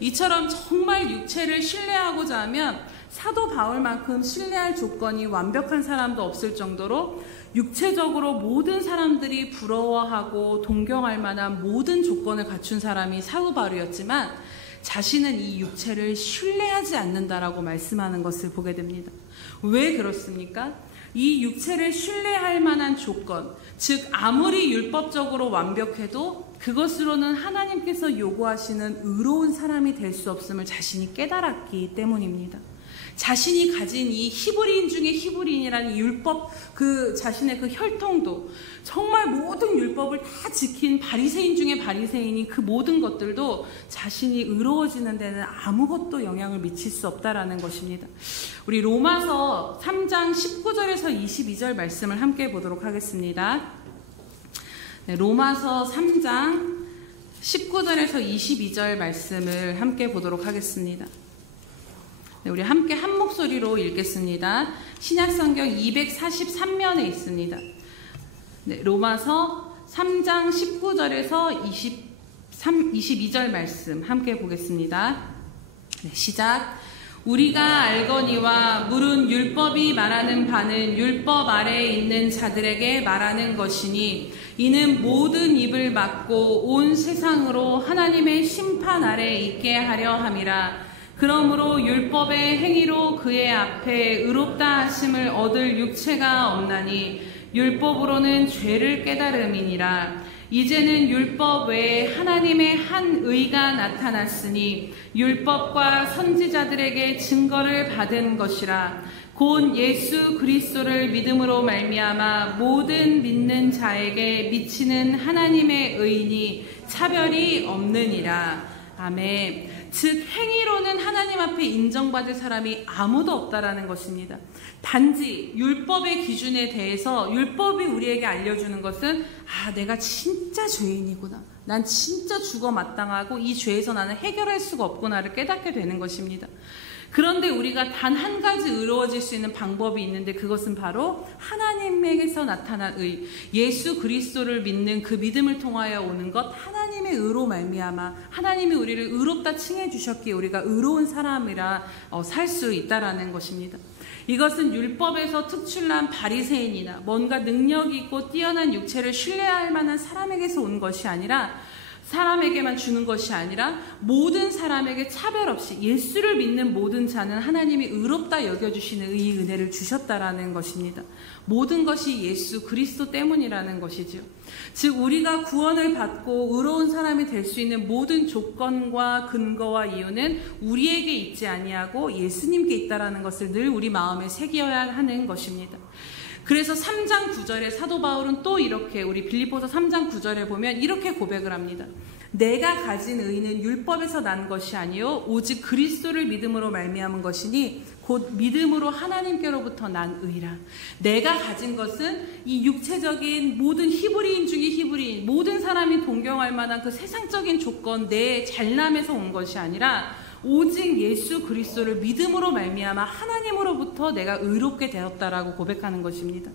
이처럼 정말 육체를 신뢰하고자 하면 사도 바울만큼 신뢰할 조건이 완벽한 사람도 없을 정도로 육체적으로 모든 사람들이 부러워하고 동경할 만한 모든 조건을 갖춘 사람이 사도 바울이었지만 자신은 이 육체를 신뢰하지 않는다라고 말씀하는 것을 보게 됩니다. 왜 그렇습니까? 이 육체를 신뢰할 만한 조건, 즉 아무리 율법적으로 완벽해도 그것으로는 하나님께서 요구하시는 의로운 사람이 될 수 없음을 자신이 깨달았기 때문입니다. 자신이 가진 이 히브리인 중에 히브리인이라는 율법, 그 자신의 그 혈통도 정말 모든 율법을 다 지킨 바리새인 중에 바리새인이 그 모든 것들도 자신이 의로워지는 데는 아무것도 영향을 미칠 수 없다라는 것입니다. 우리 로마서 3장 19절에서 22절 말씀을 함께 보도록 하겠습니다. 네, 로마서 3장 19절에서 22절 말씀을 함께 보도록 하겠습니다. 네, 우리 함께 한 목소리로 읽겠습니다. 신약성경 243면에 있습니다. 네, 로마서 3장 19절에서 22절 말씀 함께 보겠습니다. 네, 시작. 우리가 알거니와 물은 율법이 말하는 바는 율법 아래에 있는 자들에게 말하는 것이니 이는 모든 입을 막고 온 세상으로 하나님의 심판 아래 있게 하려 함이라. 그러므로 율법의 행위로 그의 앞에 의롭다 하심을 얻을 육체가 없나니 율법으로는 죄를 깨달음이니라. 이제는 율법 외에 하나님의 한 의가 나타났으니 율법과 선지자들에게 증거를 받은 것이라. 곧 예수 그리스도를 믿음으로 말미암아 모든 믿는 자에게 미치는 하나님의 의니 차별이 없느니라. 아멘. 즉 행위로는 하나님 앞에 인정받을 사람이 아무도 없다라는 것입니다. 단지 율법의 기준에 대해서 율법이 우리에게 알려주는 것은 내가 진짜 죄인이구나. 난 진짜 죽어 마땅하고 이 죄에서 나는 해결할 수가 없구나를 깨닫게 되는 것입니다. 그런데 우리가 단 한 가지 의로워질 수 있는 방법이 있는데 그것은 바로 하나님에게서 나타난 의, 예수 그리스도를 믿는 그 믿음을 통하여 오는 것, 하나님의 의로 말미암아 하나님이 우리를 의롭다 칭해 주셨기에 우리가 의로운 사람이라 살 수 있다라는 것입니다. 이것은 율법에서 특출난 바리새인이나 뭔가 능력이 있고 뛰어난 육체를 신뢰할 만한 사람에게서 온 것이 아니라 사람에게만 주는 것이 아니라 모든 사람에게 차별 없이 예수를 믿는 모든 자는 하나님이 의롭다 여겨주시는 이 은혜를 주셨다라는 것입니다. 모든 것이 예수 그리스도 때문이라는 것이지요. 즉 우리가 구원을 받고 의로운 사람이 될 수 있는 모든 조건과 근거와 이유는 우리에게 있지 아니하고 예수님께 있다라는 것을 늘 우리 마음에 새겨야 하는 것입니다. 그래서 3장 9절에 사도 바울은 또 이렇게 우리 빌립보서 3장 9절에 보면 이렇게 고백을 합니다. 내가 가진 의는 율법에서 난 것이 아니요 오직 그리스도를 믿음으로 말미암은 것이니 곧 믿음으로 하나님께로부터 난 의라. 내가 가진 것은 이 육체적인 모든 히브리인 중에 히브리인 모든 사람이 동경할 만한 그 세상적인 조건 내 잘남에서 온 것이 아니라 오직 예수 그리스도를 믿음으로 말미암아 하나님으로부터 내가 의롭게 되었다라고 고백하는 것입니다.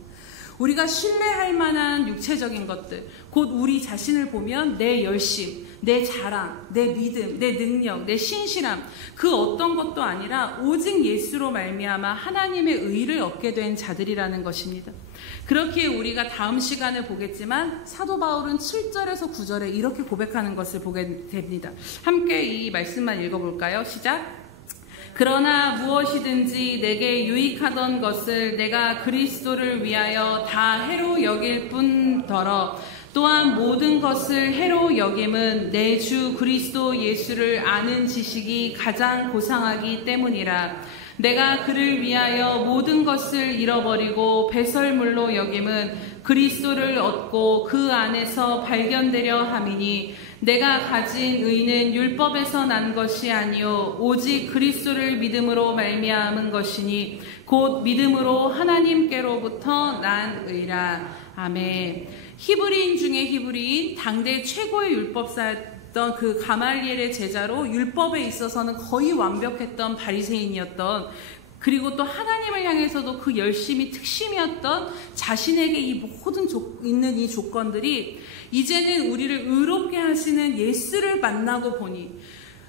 우리가 신뢰할 만한 육체적인 것들, 곧 우리 자신을 보면 내 열심, 내 자랑, 내 믿음, 내 능력, 내 신실함, 그 어떤 것도 아니라 오직 예수로 말미암아 하나님의 의를 얻게 된 자들이라는 것입니다. 그렇기에 우리가 다음 시간을 보겠지만 사도 바울은 7절에서 9절에 이렇게 고백하는 것을 보게 됩니다. 함께 이 말씀만 읽어볼까요? 시작! 그러나 무엇이든지 내게 유익하던 것을 내가 그리스도를 위하여 다 해로 여길 뿐더러 또한 모든 것을 해로 여김은 내 주 그리스도 예수를 아는 지식이 가장 고상하기 때문이라. 내가 그를 위하여 모든 것을 잃어버리고 배설물로 여김은 그리스도를 얻고 그 안에서 발견되려 함이니 내가 가진 의는 율법에서 난 것이 아니요 오직 그리스도를 믿음으로 말미암은 것이니 곧 믿음으로 하나님께로부터 난 의라. 아멘. 히브리인 중에 히브리인, 당대 최고의 율법사였던 그 가말리엘의 제자로 율법에 있어서는 거의 완벽했던 바리새인이었던, 그리고 또 하나님을 향해서도 그 열심이 특심이었던 자신에게 이 모든 있는 이 조건들이 이제는 우리를 의롭게 하시는 예수를 만나고 보니,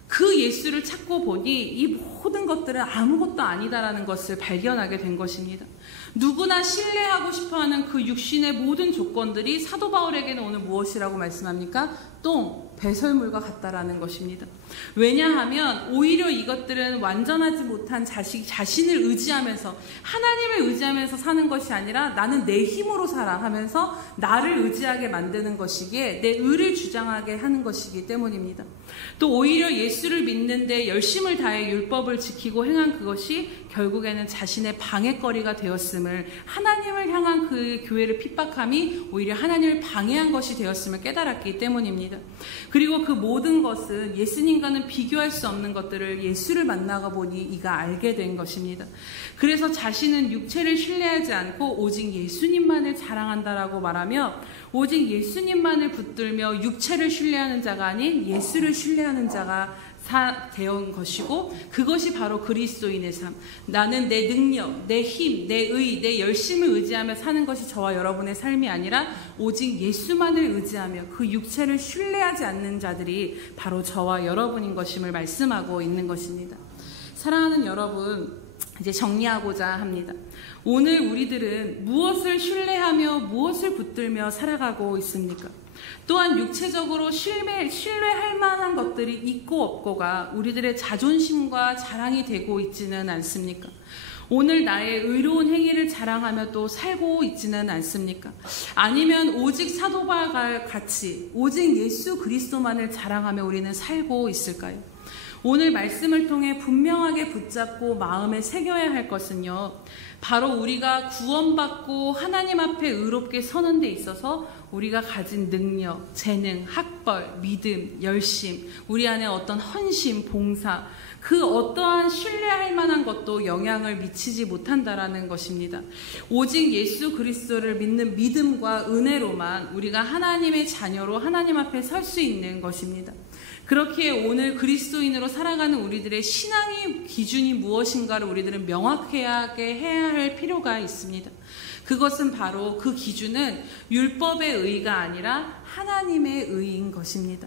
그 예수를 찾고 보니 이 모든 것들은 아무것도 아니다라는 것을 발견하게 된 것입니다. 누구나 신뢰하고 싶어하는 그 육신의 모든 조건들이 사도 바울에게는 오늘 무엇이라고 말씀합니까? 똥, 배설물과 같다라는 것입니다. 왜냐하면 오히려 이것들은 완전하지 못한 자신을 의지하면서 하나님을 의지하면서 사는 것이 아니라 나는 내 힘으로 살아 하면서 나를 의지하게 만드는 것이기에 내 의를 주장하게 하는 것이기 때문입니다. 또 오히려 예수를 믿는데 열심을 다해 율법을 지키고 행한 그것이 결국에는 자신의 방해거리가 되었음을, 하나님을 향한 그 교회를 핍박함이 오히려 하나님을 방해한 것이 되었음을 깨달았기 때문입니다. 그리고 그 모든 것은 예수님과는 비교할 수 없는 것들을 예수를 만나가 보니 이가 알게 된 것입니다. 그래서 자신은 육체를 신뢰하지 않고 오직 예수님만을 자랑한다라고 말하며, 오직 예수님만을 붙들며 육체를 신뢰하는 자가 아닌 예수를 신뢰하는 자가 되온 것이고, 그것이 바로 그리스도인의 삶. 나는 내 능력, 내 힘, 내 의, 내 열심을 의지하며 사는 것이 저와 여러분의 삶이 아니라 오직 예수만을 의지하며 그 육체를 신뢰하지 않는 자들이 바로 저와 여러분인 것임을 말씀하고 있는 것입니다. 사랑하는 여러분, 이제 정리하고자 합니다. 오늘 우리들은 무엇을 신뢰하며 무엇을 붙들며 살아가고 있습니까? 또한 육체적으로 신뢰할 만한 것들이 있고 없고가 우리들의 자존심과 자랑이 되고 있지는 않습니까? 오늘 나의 의로운 행위를 자랑하며 또 살고 있지는 않습니까? 아니면 오직 사도 바울과 같이 오직 예수 그리스도만을 자랑하며 우리는 살고 있을까요? 오늘 말씀을 통해 분명하게 붙잡고 마음에 새겨야 할 것은요, 바로 우리가 구원받고 하나님 앞에 의롭게 서는 데 있어서 우리가 가진 능력, 재능, 학벌, 믿음, 열심, 우리 안에 어떤 헌신, 봉사, 그 어떠한 신뢰할 만한 것도 영향을 미치지 못한다라는 것입니다. 오직 예수 그리스도를 믿는 믿음과 은혜로만 우리가 하나님의 자녀로 하나님 앞에 설 수 있는 것입니다. 그렇기에 오늘 그리스도인으로 살아가는 우리들의 신앙의 기준이 무엇인가를 우리들은 명확하게 해야 할 필요가 있습니다. 그것은 바로 그 기준은 율법의 의가 아니라 하나님의 의인 것입니다.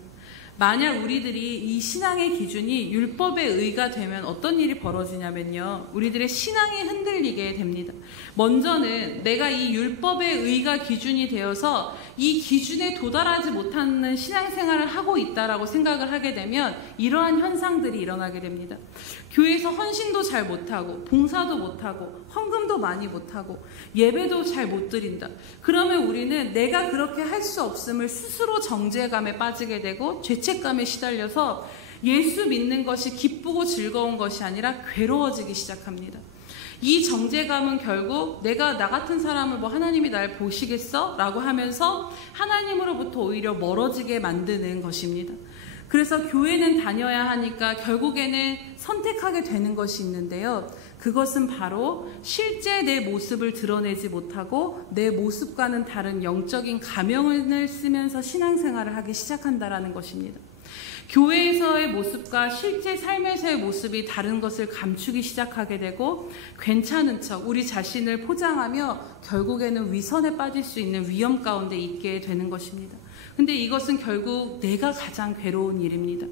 만약 우리들이 이 신앙의 기준이 율법의 의가 되면 어떤 일이 벌어지냐면요, 우리들의 신앙이 흔들리게 됩니다. 먼저는 내가 이 율법의 의가 기준이 되어서 이 기준에 도달하지 못하는 신앙생활을 하고 있다라고 생각을 하게 되면 이러한 현상들이 일어나게 됩니다. 교회에서 헌신도 잘 못하고 봉사도 못하고 헌금도 많이 못하고 예배도 잘 못 드린다. 그러면 우리는 내가 그렇게 할 수 없음을 스스로 정죄감에 빠지게 되고 죄책감에 시달려서 예수 믿는 것이 기쁘고 즐거운 것이 아니라 괴로워지기 시작합니다. 이 정죄감은 결국 내가 나 같은 사람을 하나님이 날 보시겠어? 라고 하면서 하나님으로부터 오히려 멀어지게 만드는 것입니다. 그래서 교회는 다녀야 하니까 결국에는 선택하게 되는 것이 있는데요. 그것은 바로 실제 내 모습을 드러내지 못하고 내 모습과는 다른 영적인 가면을 쓰면서 신앙생활을 하기 시작한다는 것입니다. 교회에서의 모습과 실제 삶에서의 모습이 다른 것을 감추기 시작하게 되고 괜찮은 척 우리 자신을 포장하며 결국에는 위선에 빠질 수 있는 위험 가운데 있게 되는 것입니다. 근데 이것은 결국 내가 가장 괴로운 일입니다.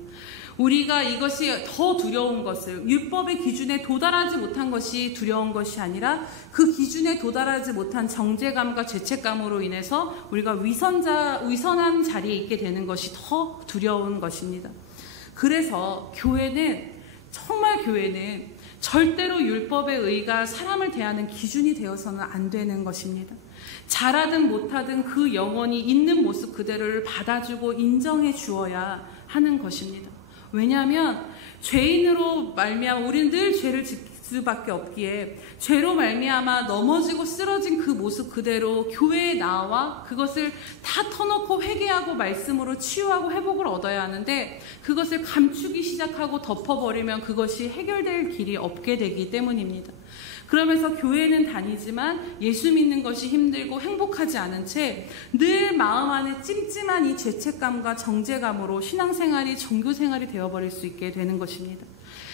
우리가 이것이 더 두려운 것을, 율법의 기준에 도달하지 못한 것이 두려운 것이 아니라 그 기준에 도달하지 못한 정죄감과 죄책감으로 인해서 우리가 위선한 자리에 있게 되는 것이 더 두려운 것입니다. 그래서 교회는 절대로 율법의 의가 사람을 대하는 기준이 되어서는 안 되는 것입니다. 잘하든 못하든 그 영혼이 있는 모습 그대로를 받아주고 인정해 주어야 하는 것입니다. 왜냐하면 죄인으로 말미암아 우리는 늘 죄를 짓을 수밖에 없기에 죄로 말미암아 넘어지고 쓰러진 그 모습 그대로 교회에 나와 그것을 다 터놓고 회개하고 말씀으로 치유하고 회복을 얻어야 하는데 그것을 감추기 시작하고 덮어버리면 그것이 해결될 길이 없게 되기 때문입니다. 그러면서 교회는 다니지만 예수 믿는 것이 힘들고 행복하지 않은 채 늘 마음 안에 찜찜한 이 죄책감과 정죄감으로 신앙생활이 종교생활이 되어버릴 수 있게 되는 것입니다.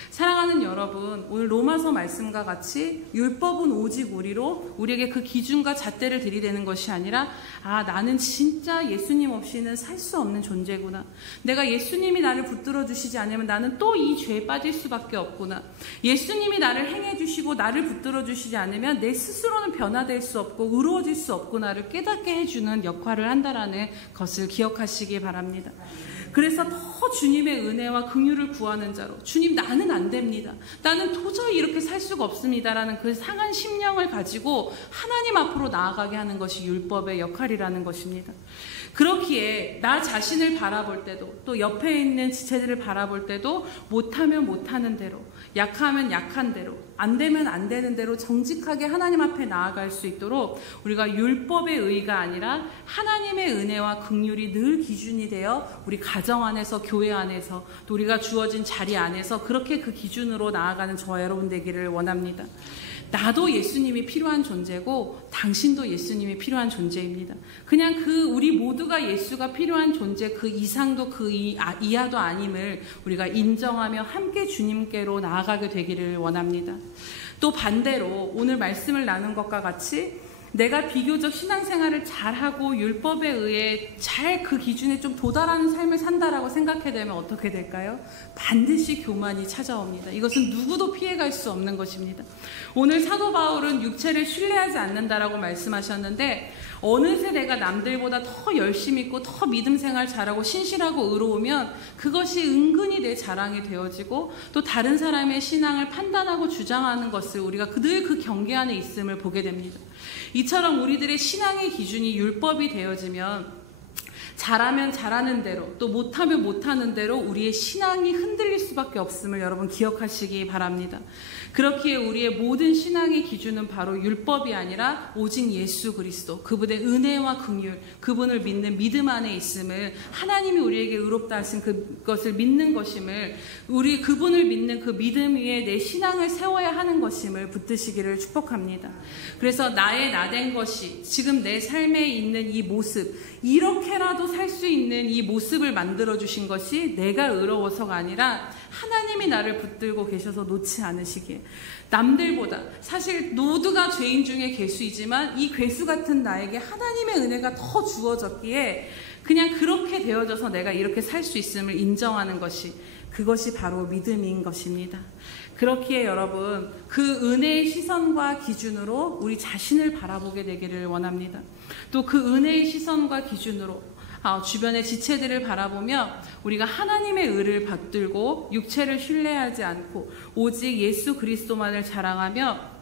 사랑하는 여러분, 오늘 로마서 말씀과 같이 율법은 오직 우리에게 그 기준과 잣대를 들이대는 것이 아니라 나는 진짜 예수님 없이는 살 수 없는 존재구나. 내가 예수님이 나를 붙들어 주시지 않으면 나는 또 이 죄에 빠질 수밖에 없구나. 예수님이 나를 행해 주시고 나를 붙들어 주시지 않으면 내 스스로는 변화될 수 없고 의로워질 수 없구나를 깨닫게 해주는 역할을 한다라는 것을 기억하시기 바랍니다. 그래서 더 주님의 은혜와 긍휼을 구하는 자로 주님 나는 안 됩니다. 나는 도저히 이렇게 살 수가 없습니다라는 그 상한 심령을 가지고 하나님 앞으로 나아가게 하는 것이 율법의 역할이라는 것입니다. 그렇기에 나 자신을 바라볼 때도 또 옆에 있는 지체들을 바라볼 때도 못하면 못하는 대로 약하면 약한 대로 안 되면 안 되는 대로 정직하게 하나님 앞에 나아갈 수 있도록 우리가 율법의 의가 아니라 하나님의 은혜와 긍휼이 늘 기준이 되어 우리 가정 안에서 교회 안에서 또 우리가 주어진 자리 안에서 그렇게 그 기준으로 나아가는 저와 여러분 되기를 원합니다. 나도 예수님이 필요한 존재고 당신도 예수님이 필요한 존재입니다. 그냥 우리 모두가 예수가 필요한 존재 그 이상도 그 이하도 아님을 우리가 인정하며 함께 주님께로 나아가게 되기를 원합니다. 또 반대로 오늘 말씀을 나눈 것과 같이 내가 비교적 신앙생활을 잘하고 율법에 의해 잘 그 기준에 좀 도달하는 삶을 산다라고 생각하게 되면 어떻게 될까요? 반드시 교만이 찾아옵니다. 이것은 누구도 피해갈 수 없는 것입니다. 오늘 사도 바울은 육체를 신뢰하지 않는다라고 말씀하셨는데, 어느새 내가 남들보다 더 열심히 있고 더 믿음 생활 잘하고 신실하고 의로우면 그것이 은근히 내 자랑이 되어지고, 또 다른 사람의 신앙을 판단하고 주장하는 것을 우리가 늘 그 경계 안에 있음을 보게 됩니다. 이처럼 우리들의 신앙의 기준이 율법이 되어지면 잘하면 잘하는 대로, 또 못하면 못하는 대로 우리의 신앙이 흔들릴 수밖에 없음을 여러분 기억하시기 바랍니다. 그렇기에 우리의 모든 신앙의 기준은 바로 율법이 아니라 오직 예수 그리스도, 그분의 은혜와 긍휼, 그분을 믿는 믿음 안에 있음을, 하나님이 우리에게 의롭다 하신 그것을 믿는 것임을, 우리 그분을 믿는 그 믿음 위에 내 신앙을 세워야 하는 것임을 붙드시기를 축복합니다. 그래서 나의 나된 것이, 지금 내 삶에 있는 이 모습, 이렇게라도 살 수 있는 이 모습을 만들어주신 것이 내가 의로워서가 아니라 하나님이 나를 붙들고 계셔서 놓지 않으시기에, 남들보다, 사실 모두가 죄인 중에 괴수이지만 이 괴수 같은 나에게 하나님의 은혜가 더 주어졌기에 그냥 그렇게 되어져서 내가 이렇게 살 수 있음을 인정하는 것이, 그것이 바로 믿음인 것입니다. 그렇기에 여러분, 그 은혜의 시선과 기준으로 우리 자신을 바라보게 되기를 원합니다. 또 그 은혜의 시선과 기준으로 주변의 지체들을 바라보며 우리가 하나님의 의를 받들고 육체를 신뢰하지 않고 오직 예수 그리스도만을 자랑하며,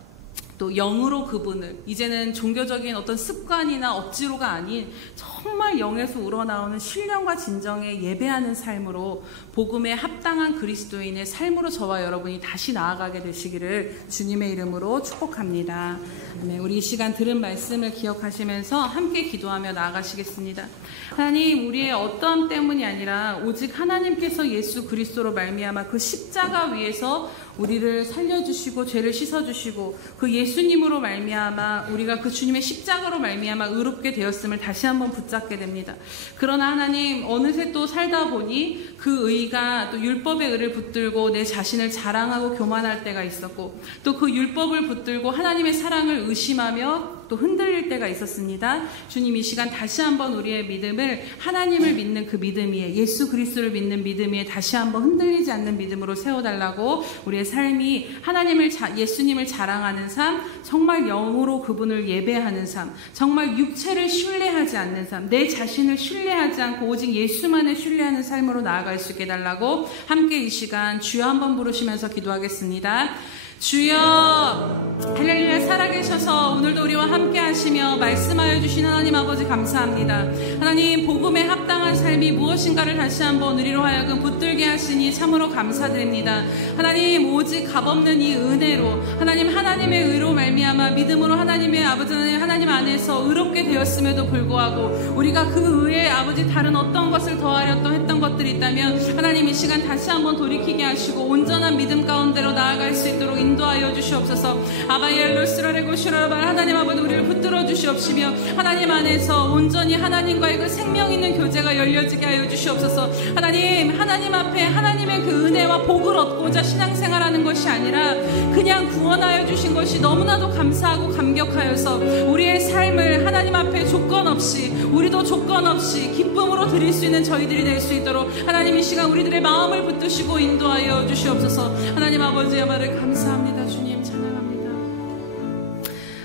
또 영으로 그분을, 이제는 종교적인 어떤 습관이나 억지로가 아닌 정말 영에서 우러나오는 신령과 진정의 예배하는 삶으로, 복음에 합당한 그리스도인의 삶으로 저와 여러분이 다시 나아가게 되시기를 주님의 이름으로 축복합니다. 네, 우리 이 시간 들은 말씀을 기억하시면서 함께 기도하며 나아가시겠습니다. 하나님, 우리의 어떠함 때문이 아니라 오직 하나님께서 예수 그리스도로 말미암아 그 십자가 위에서 우리를 살려주시고 죄를 씻어주시고 그 예수님으로 말미암아 우리가 그 주님의 십자가로 말미암아 의롭게 되었음을 다시 한번 붙잡게 됩니다. 그러나 하나님, 어느새 또 살다 보니 그 의가 또 율법의 의를 붙들고 내 자신을 자랑하고 교만할 때가 있었고, 또 그 율법을 붙들고 하나님의 사랑을 의심하며 또 흔들릴 때가 있었습니다. 주님, 이 시간 다시 한번 우리의 믿음을 하나님을 믿는 그 믿음 위에, 예수 그리스도를 믿는 믿음 위에 다시 한번 흔들리지 않는 믿음으로 세워달라고, 우리의 삶이 하나님을 예수님을 자랑하는 삶, 정말 영으로 그분을 예배하는 삶, 정말 육체를 신뢰하지 않는 삶, 내 자신을 신뢰하지 않고 오직 예수만을 신뢰하는 삶으로 나아갈 수 있게 해달라고 함께 이 시간 주여 한번 부르시면서 기도하겠습니다. 주여, 할렐루야, 살아계셔서 오늘도 우리와 함께 하시며 말씀하여 주신 하나님 아버지 감사합니다. 하나님, 복음에 합당한 삶이 무엇인가를 다시 한번 우리로 하여금 붙들게 하시니 참으로 감사드립니다. 하나님, 오직 값없는 이 은혜로, 하나님, 하나님의 의로 말미암아 믿음으로 하나님의 아버지 하나님 안에서 의롭게 되었음에도 불구하고 우리가 그 의에 아버지 다른 어떤 것을 더하려 또 했던 것들이 있다면 하나님, 이 시간 다시 한번 돌이키게 하시고 온전한 믿음 가운데로 나아갈 수 있도록 인도하여 주시옵소서. 아바이엘로스라레고슈라바, 하나님 아버지 우리를 붙들어 주시옵시며 하나님 안에서 온전히 하나님과의 그 생명 있는 교제가 열려지게 하여 주시옵소서. 하나님, 하나님 앞에 하나님의 그 은혜와 복을 얻고자 신앙생활하는 것이 아니라 그냥 구원하여 주신 것이 너무나도 감사하고 감격하여서 우리의 삶을 하나님 앞에 조건 없이, 우리도 조건 없이 기쁨으로 드릴 수 있는 저희들이 될 수 있도록 하나님, 이 시간 우리들의 마음을 붙드시고 인도하여 주시옵소서. 하나님 아버지의 말을 감사합니다. 주님 찬양합니다.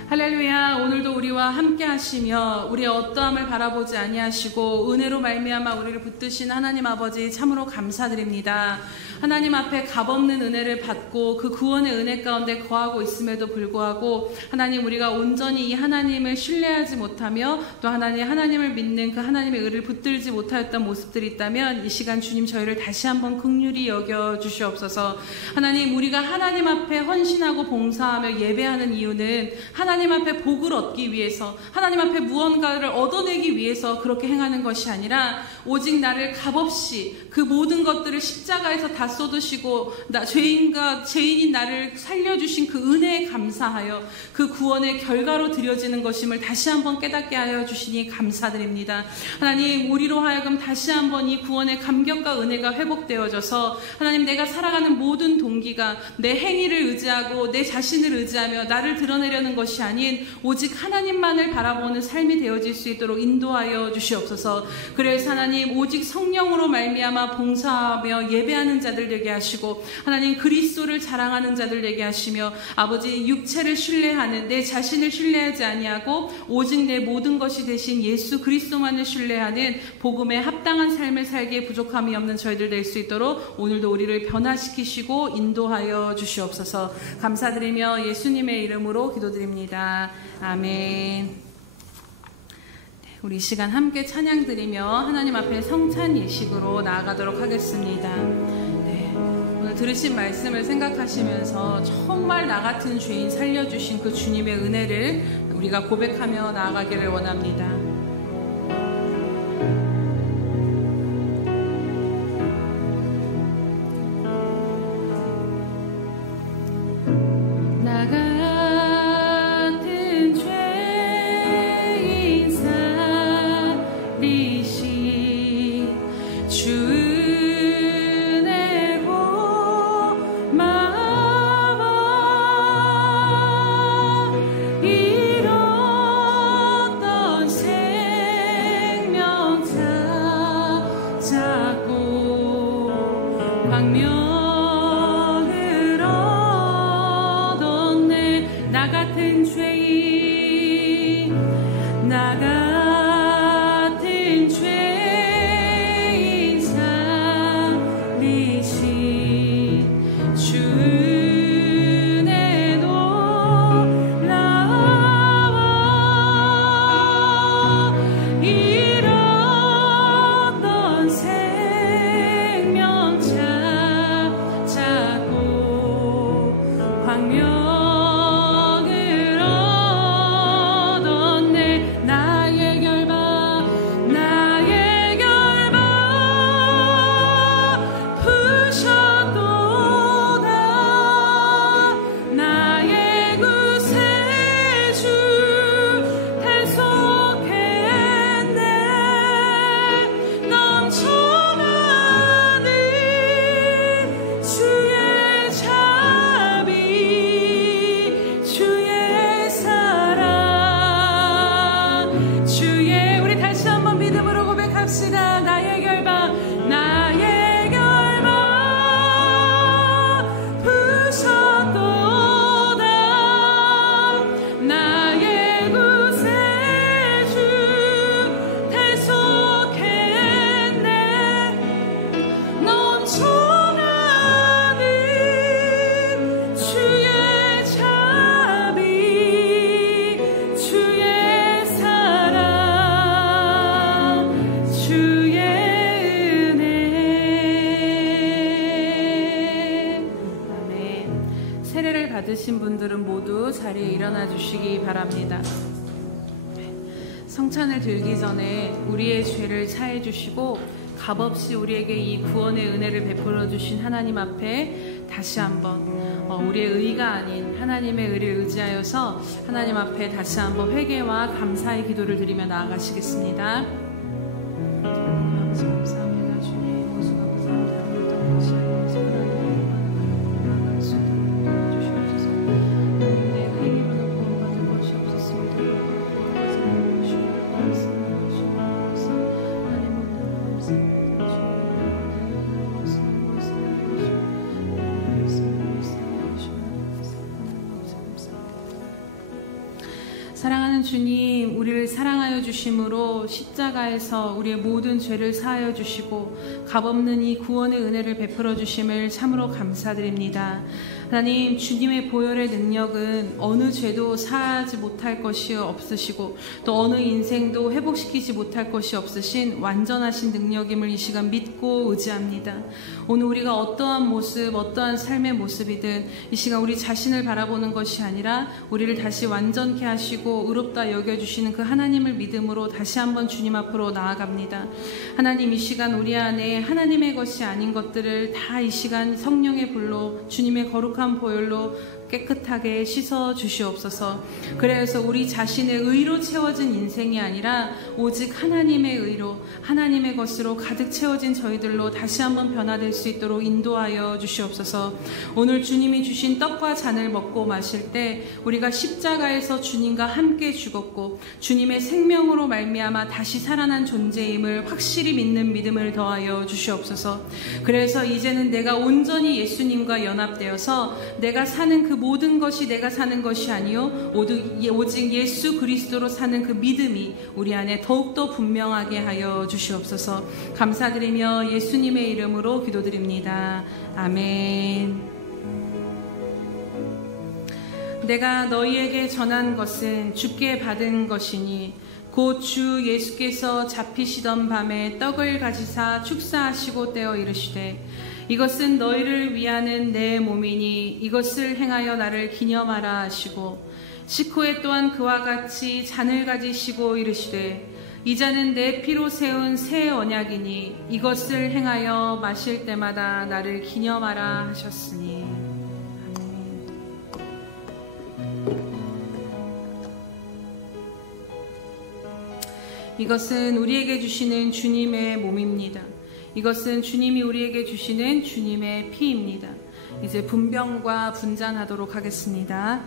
할렐루야. 오늘도 우리와 함께 하시며 우리의 어떠함을 바라보지 아니하시고 은혜로 말미암아 우리를 붙드신 하나님 아버지 참으로 감사드립니다. 하나님 앞에 값없는 은혜를 받고 그 구원의 은혜 가운데 거하고 있음에도 불구하고 하나님, 우리가 온전히 이 하나님을 신뢰하지 못하며 또 하나님을 믿는 그 하나님의 의를 붙들지 못하였던 모습들이 있다면 이 시간 주님 저희를 다시 한번 긍휼히 여겨 주시옵소서. 하나님, 우리가 하나님 앞에 헌신하고 봉사하며 예배하는 이유는 하나님 앞에 복을 얻기 위해서, 하나님 앞에 무언가를 얻어내기 위해서 그렇게 행하는 것이 아니라 오직 나를 값없이 그 모든 것들을 십자가에서 다 쏟으시고 죄인인 나를 살려주신 그 은혜에 감사하여 그 구원의 결과로 드려지는 것임을 다시 한번 깨닫게 하여 주시니 감사드립니다. 하나님, 우리로 하여금 다시 한번 이 구원의 감격과 은혜가 회복되어져서 하나님, 내가 살아가는 모든 동기가 내 행위를 의지하고 내 자신을 의지하며 나를 드러내려는 것이 아닌 오직 하나님 하나님만을 바라보는 삶이 되어질 수 있도록 인도하여 주시옵소서. 그래서 하나님 오직 성령으로 말미암아 봉사하며 예배하는 자들 되게 하시고 하나님 그리스도를 자랑하는 자들 되게 하시며 아버지 육체를 신뢰하는 내 자신을 신뢰하지 아니하고 오직 내 모든 것이 되신 예수 그리스도만을 신뢰하는 복음에 합당한 삶을 살기에 부족함이 없는 저희들 될 수 있도록 오늘도 우리를 변화시키시고 인도하여 주시옵소서. 감사드리며 예수님의 이름으로 기도드립니다. 아멘. 우리 이 시간 함께 찬양 드리며 하나님 앞에 성찬 예식으로 나아가도록 하겠습니다. 오늘 들으신 말씀을 생각하시면서 정말 나 같은 죄인 살려주신 그 주님의 은혜를 우리가 고백하며 나아가기를 원합니다. 받으신 분들은 모두 자리에 일어나 주시기 바랍니다. 성찬을 들기 전에 우리의 죄를 사해 주시고 값없이 우리에게 이 구원의 은혜를 베풀어 주신 하나님 앞에 다시 한번 우리의 의가 아닌 하나님의 의를 의지하여서 하나님 앞에 다시 한번 회개와 감사의 기도를 드리며 나아가시겠습니다. 감사합니다 주님. 모수가 부담되었던 것이 아니어서 하나님 수 주시옵소서. 내 행위로는 구원받을 것이 없었습니다. 하나님 사랑하는 주님, 우리를 사랑하여 주심으로 십자가에서 우리의 모든 죄를 사하여 주시고 값없는 이 구원의 은혜를 베풀어 주심을 참으로 감사드립니다. 하나님, 주님의 보혈의 능력은 어느 죄도 사하지 못할 것이 없으시고 또 어느 인생도 회복시키지 못할 것이 없으신 완전하신 능력임을 이 시간 믿고 의지합니다. 오늘 우리가 어떠한 모습, 어떠한 삶의 모습이든 이 시간 우리 자신을 바라보는 것이 아니라 우리를 다시 완전케 하시고 의롭다 여겨주시는 그 하나님을 믿음으로 다시 한번 주님 앞으로 나아갑니다. 하나님, 이 시간 우리 안에 하나님의 것이 아닌 것들을 다 이 시간 성령의 불로 주님의 거룩한 보혈로 깨끗하게 씻어 주시옵소서. 그래서 우리 자신의 의로 채워진 인생이 아니라 오직 하나님의 의로, 하나님의 것으로 가득 채워진 저희들로 다시 한번 변화될 수 있도록 인도하여 주시옵소서. 오늘 주님이 주신 떡과 잔을 먹고 마실 때 우리가 십자가에서 주님과 함께 죽었고 주님의 생명으로 말미암아 다시 살아난 존재임을 확실히 믿는 믿음을 더하여 주시옵소서. 그래서 이제는 내가 온전히 예수님과 연합되어서 내가 사는 그 모든 것이 내가 사는 것이 아니요 오직 예수 그리스도로 사는 그 믿음이 우리 안에 더욱더 분명하게 하여 주시옵소서. 감사드리며 예수님의 이름으로 기도드립니다. 아멘. 내가 너희에게 전한 것은 주께 받은 것이니 곧 주 예수께서 잡히시던 밤에 떡을 가지사 축사하시고 떼어 이르시되 이것은 너희를 위하는 내 몸이니 이것을 행하여 나를 기념하라 하시고 식후에 또한 그와 같이 잔을 가지시고 이르시되 이 잔은 내 피로 세운 새 언약이니 이것을 행하여 마실 때마다 나를 기념하라 하셨으니. 이것은 우리에게 주시는 주님의 몸입니다. 이것은 주님이 우리에게 주시는 주님의 피입니다. 이제 분병과 분잔하도록 하겠습니다.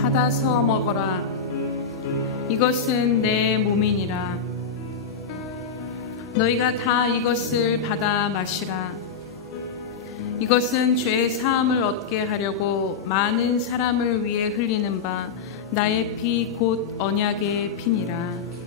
받아서 먹어라. 이것은 내 몸이니라. 너희가 다 이것을 받아 마시라. 이것은 죄 사함을 얻게 하려고 많은 사람을 위해 흘리는 바 나의 피 곧 언약의 피니라.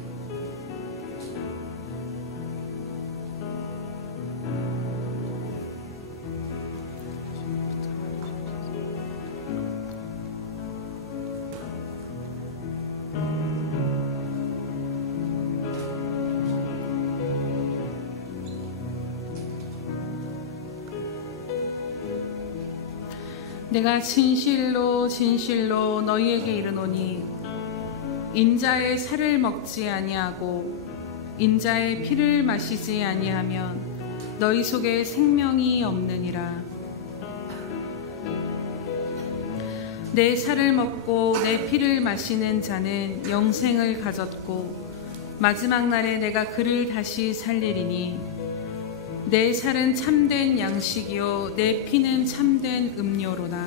내가 진실로 진실로 너희에게 이르노니 인자의 살을 먹지 아니하고 인자의 피를 마시지 아니하면 너희 속에 생명이 없느니라. 내 살을 먹고 내 피를 마시는 자는 영생을 가졌고 마지막 날에 내가 그를 다시 살리리니 내 살은 참된 양식이요 내 피는 참된 음료로다.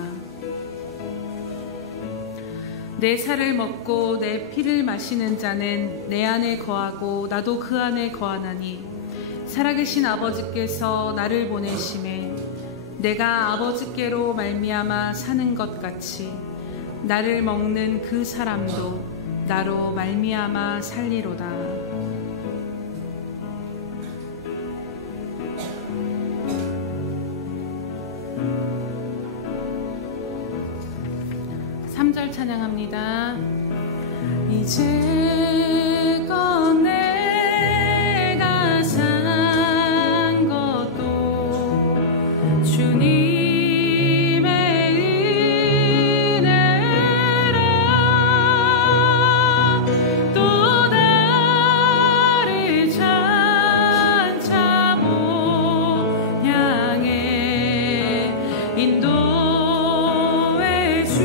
내 살을 먹고 내 피를 마시는 자는 내 안에 거하고 나도 그 안에 거하나니 살아계신 아버지께서 나를 보내심에 내가 아버지께로 말미암아 사는 것 같이 나를 먹는 그 사람도 나로 말미암아 살리로다. 찬양합니다. 이제껏 내가 산 것도 주님의 은혜라. 또 나를 찬차 모양에 인도해 주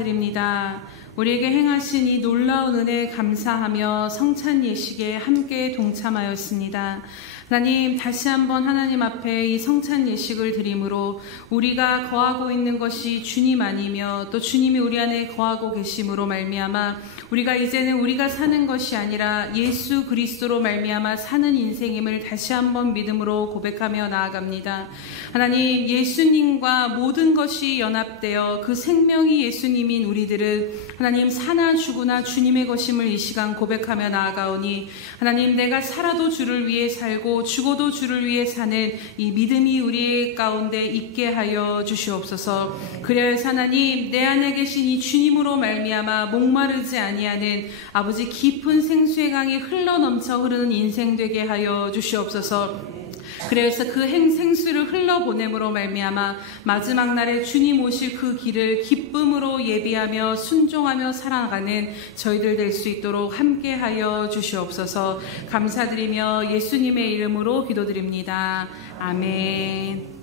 감사드립니다. 우리에게 행하신 이 놀라운 은혜에 감사하며 성찬 예식에 함께 동참하였습니다. 하나님, 다시 한번 하나님 앞에 이 성찬 예식을 드림으로 우리가 거하고 있는 것이 주님 아니며 또 주님이 우리 안에 거하고 계심으로 말미암아 우리가 이제는 우리가 사는 것이 아니라 예수 그리스도로 말미암아 사는 인생임을 다시 한번 믿음으로 고백하며 나아갑니다. 하나님, 예수님과 모든 것이 연합되어 그 생명이 예수님인 우리들은 하나님 사나 죽으나 주님의 것임을 이 시간 고백하며 나아가오니 하나님, 내가 살아도 주를 위해 살고 죽어도 주를 위해 사는 이 믿음이 우리 가운데 있게 하여 주시옵소서. 그래서 하나님, 내 안에 계신 이 주님으로 말미암아 목마르지 아니하는 아버지 깊은 생수의 강이 흘러넘쳐 흐르는 인생 되게 하여 주시옵소서. 그래서 그 생수를 흘러보냄으로 말미암아 마지막 날에 주님 오실 그 길을 기쁨으로 예비하며 순종하며 살아가는 저희들 될 수 있도록 함께하여 주시옵소서. 감사드리며 예수님의 이름으로 기도드립니다. 아멘.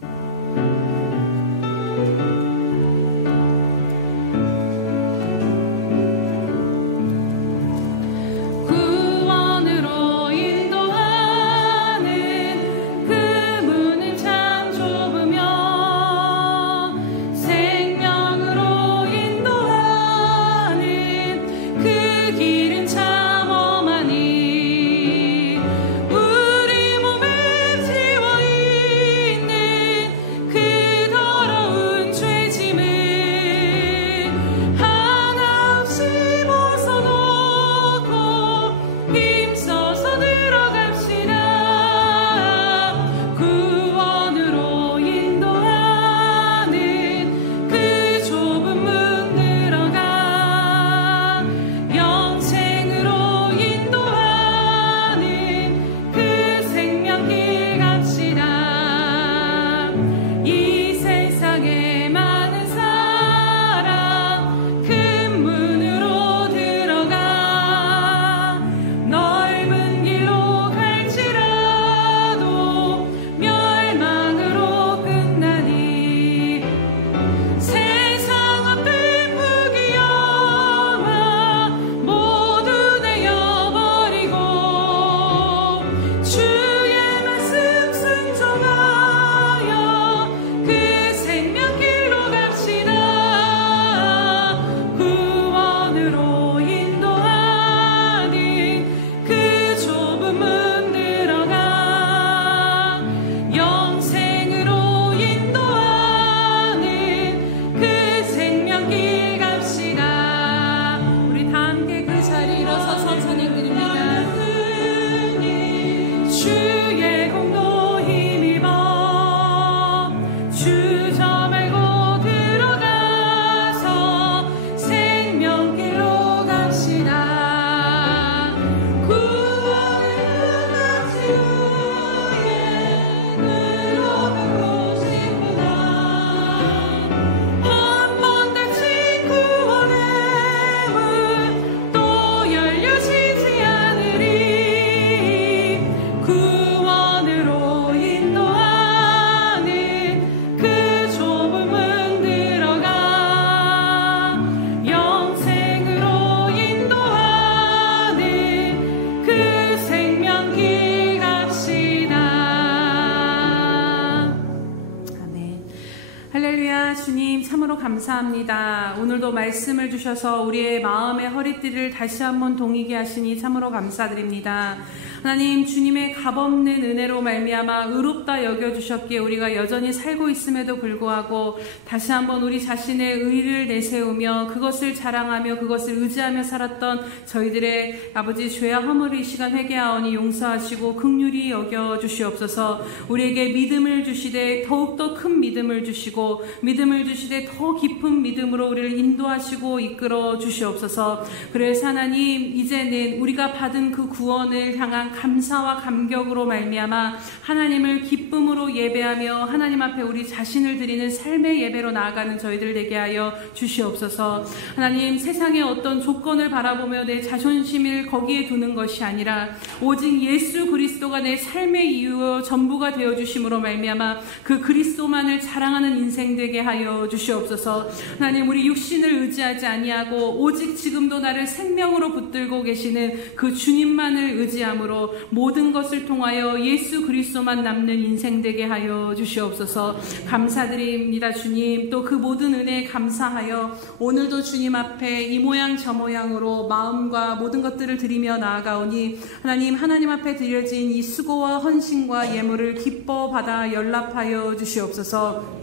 감사합니다. 오늘도 말씀을 주셔서 우리의 마음의 허리띠를 다시 한번 동이게 하시니 참으로 감사드립니다. 하나님, 주님의 값없는 은혜로 말미암아 의롭다 여겨주셨기에 우리가 여전히 살고 있음에도 불구하고 다시 한번 우리 자신의 의를 내세우며 그것을 자랑하며 그것을 의지하며 살았던 저희들의 아버지 죄와 허물을 이 시간 회개하오니 용서하시고 긍휼히 여겨주시옵소서. 우리에게 믿음을 주시되 더욱더 큰 믿음을 주시고 믿음을 주시되 더 깊은 믿음으로 우리를 인도하시고 이끌어 주시옵소서. 그래서 하나님, 이제는 우리가 받은 그 구원을 향한 감사와 감격으로 말미암아 하나님을 기쁨으로 예배하며 하나님 앞에 우리 자신을 드리는 삶의 예배로 나아가는 저희들 되게 하여 주시옵소서. 하나님, 세상의 어떤 조건을 바라보며 내 자존심을 거기에 두는 것이 아니라 오직 예수 그리스도가 내 삶의 이유와 전부가 되어주심으로 말미암아 그 그리스도만을 자랑하는 인생 되게 하여 주시옵소서. 하나님, 우리 육신을 의지하지 아니하고 오직 지금도 나를 생명으로 붙들고 계시는 그 주님만을 의지함으로 모든 것을 통하여 예수 그리스도만 남는 인생 되게 하여 주시옵소서. 감사드립니다 주님. 또 그 모든 은혜에 감사하여 오늘도 주님 앞에 이 모양 저 모양으로 마음과 모든 것들을 드리며 나아가오니 하나님 앞에 드려진 이 수고와 헌신과 예물을 기뻐 받아 연락하여 주시옵소서.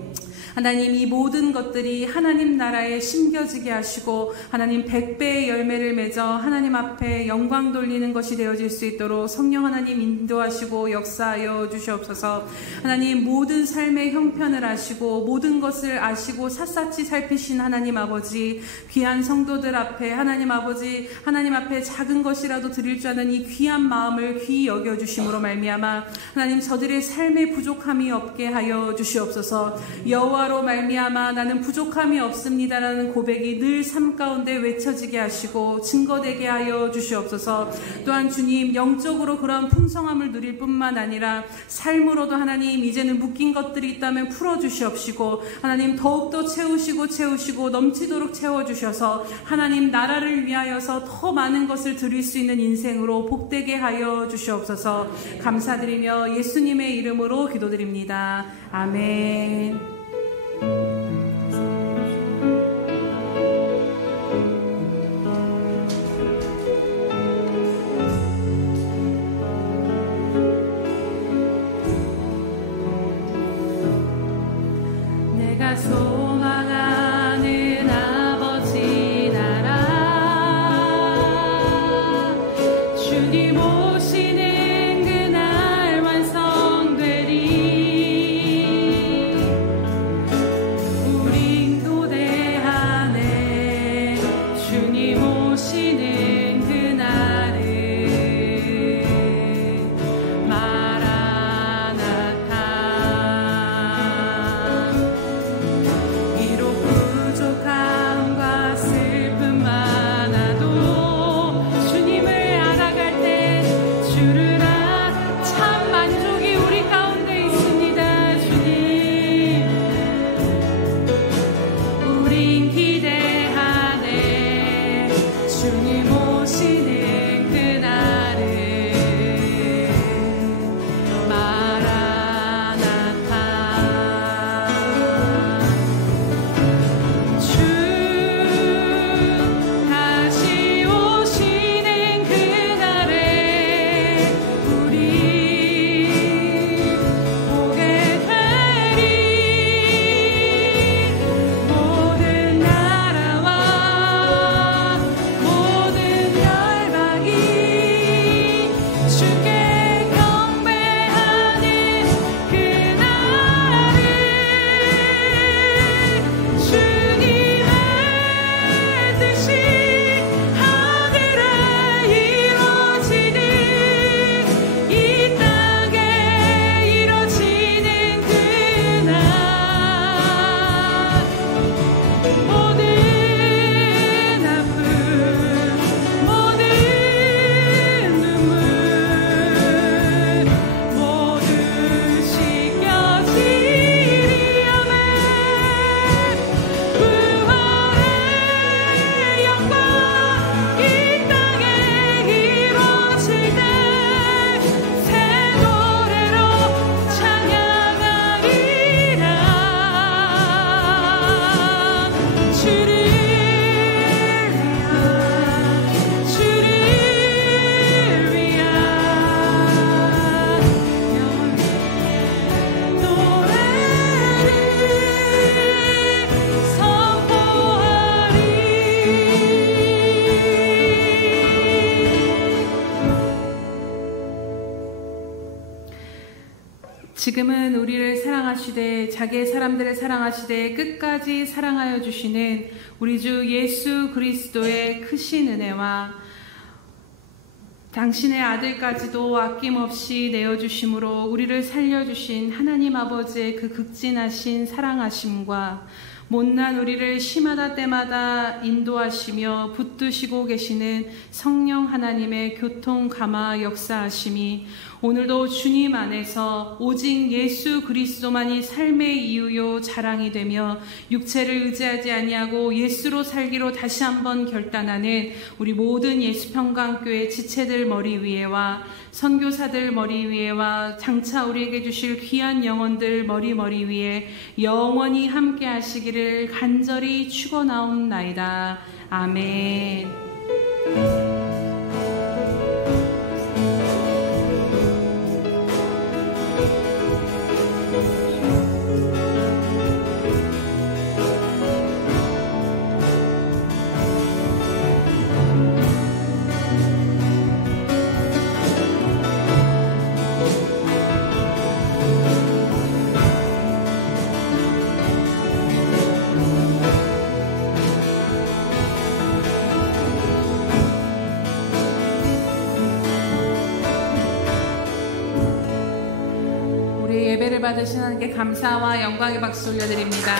하나님, 이 모든 것들이 하나님 나라에 심겨지게 하시고 하나님 100배의 열매를 맺어 하나님 앞에 영광 돌리는 것이 되어질 수 있도록 성령 하나님 인도하시고 역사하여 주시옵소서. 하나님, 모든 삶의 형편을 아시고 모든 것을 아시고 샅샅이 살피신 하나님 아버지, 귀한 성도들 앞에 하나님 아버지, 하나님 앞에 작은 것이라도 드릴 줄 아는 이 귀한 마음을 귀히 여겨주심으로 말미암아 하나님, 저들의 삶의 부족함이 없게 하여 주시옵소서. 여호와로 말미암아 나는 부족함이 없습니다라는 고백이 늘 삶 가운데 외쳐지게 하시고 증거되게 하여 주시옵소서. 또한 주님, 영적으로 그러한 풍성함을 누릴 뿐만 아니라 삶으로도 하나님, 이제는 묶인 것들이 있다면 풀어주시옵시고 하나님, 더욱더 채우시고 넘치도록 채워주셔서 하나님 나라를 위하여서 더 많은 것을 드릴 수 있는 인생으로 복되게 하여 주시옵소서. 감사드리며 예수님의 이름으로 기도드립니다. 아멘. 내가 소망하는 아버지 나라, 주님 오시는 그날 완성되리. 우린 교대 안에 주님 오시는 그날을 지금은 우리를 사랑하시되 자기의 사람들을 사랑하시되 끝까지 사랑하여 주시는 우리 주 예수 그리스도의 크신 은혜와 당신의 아들까지도 아낌없이 내어주심으로 우리를 살려주신 하나님 아버지의 그 극진하신 사랑하심과 못난 우리를 시마다 때마다 인도하시며 붙드시고 계시는 성령 하나님의 교통 감화 역사하심이 오늘도 주님 안에서 오직 예수 그리스도만이 삶의 이유요 자랑이 되며 육체를 의지하지 아니하고 예수로 살기로 다시 한번 결단하는 우리 모든 예수평강교회 지체들 머리 위에와 선교사들 머리 위에와 장차 우리에게 주실 귀한 영혼들 머리 위에 영원히 함께 하시기를 간절히 축원하옵나이다. 아멘. 예배를 받으신 하나님께 감사와 영광의 박수 올려드립니다.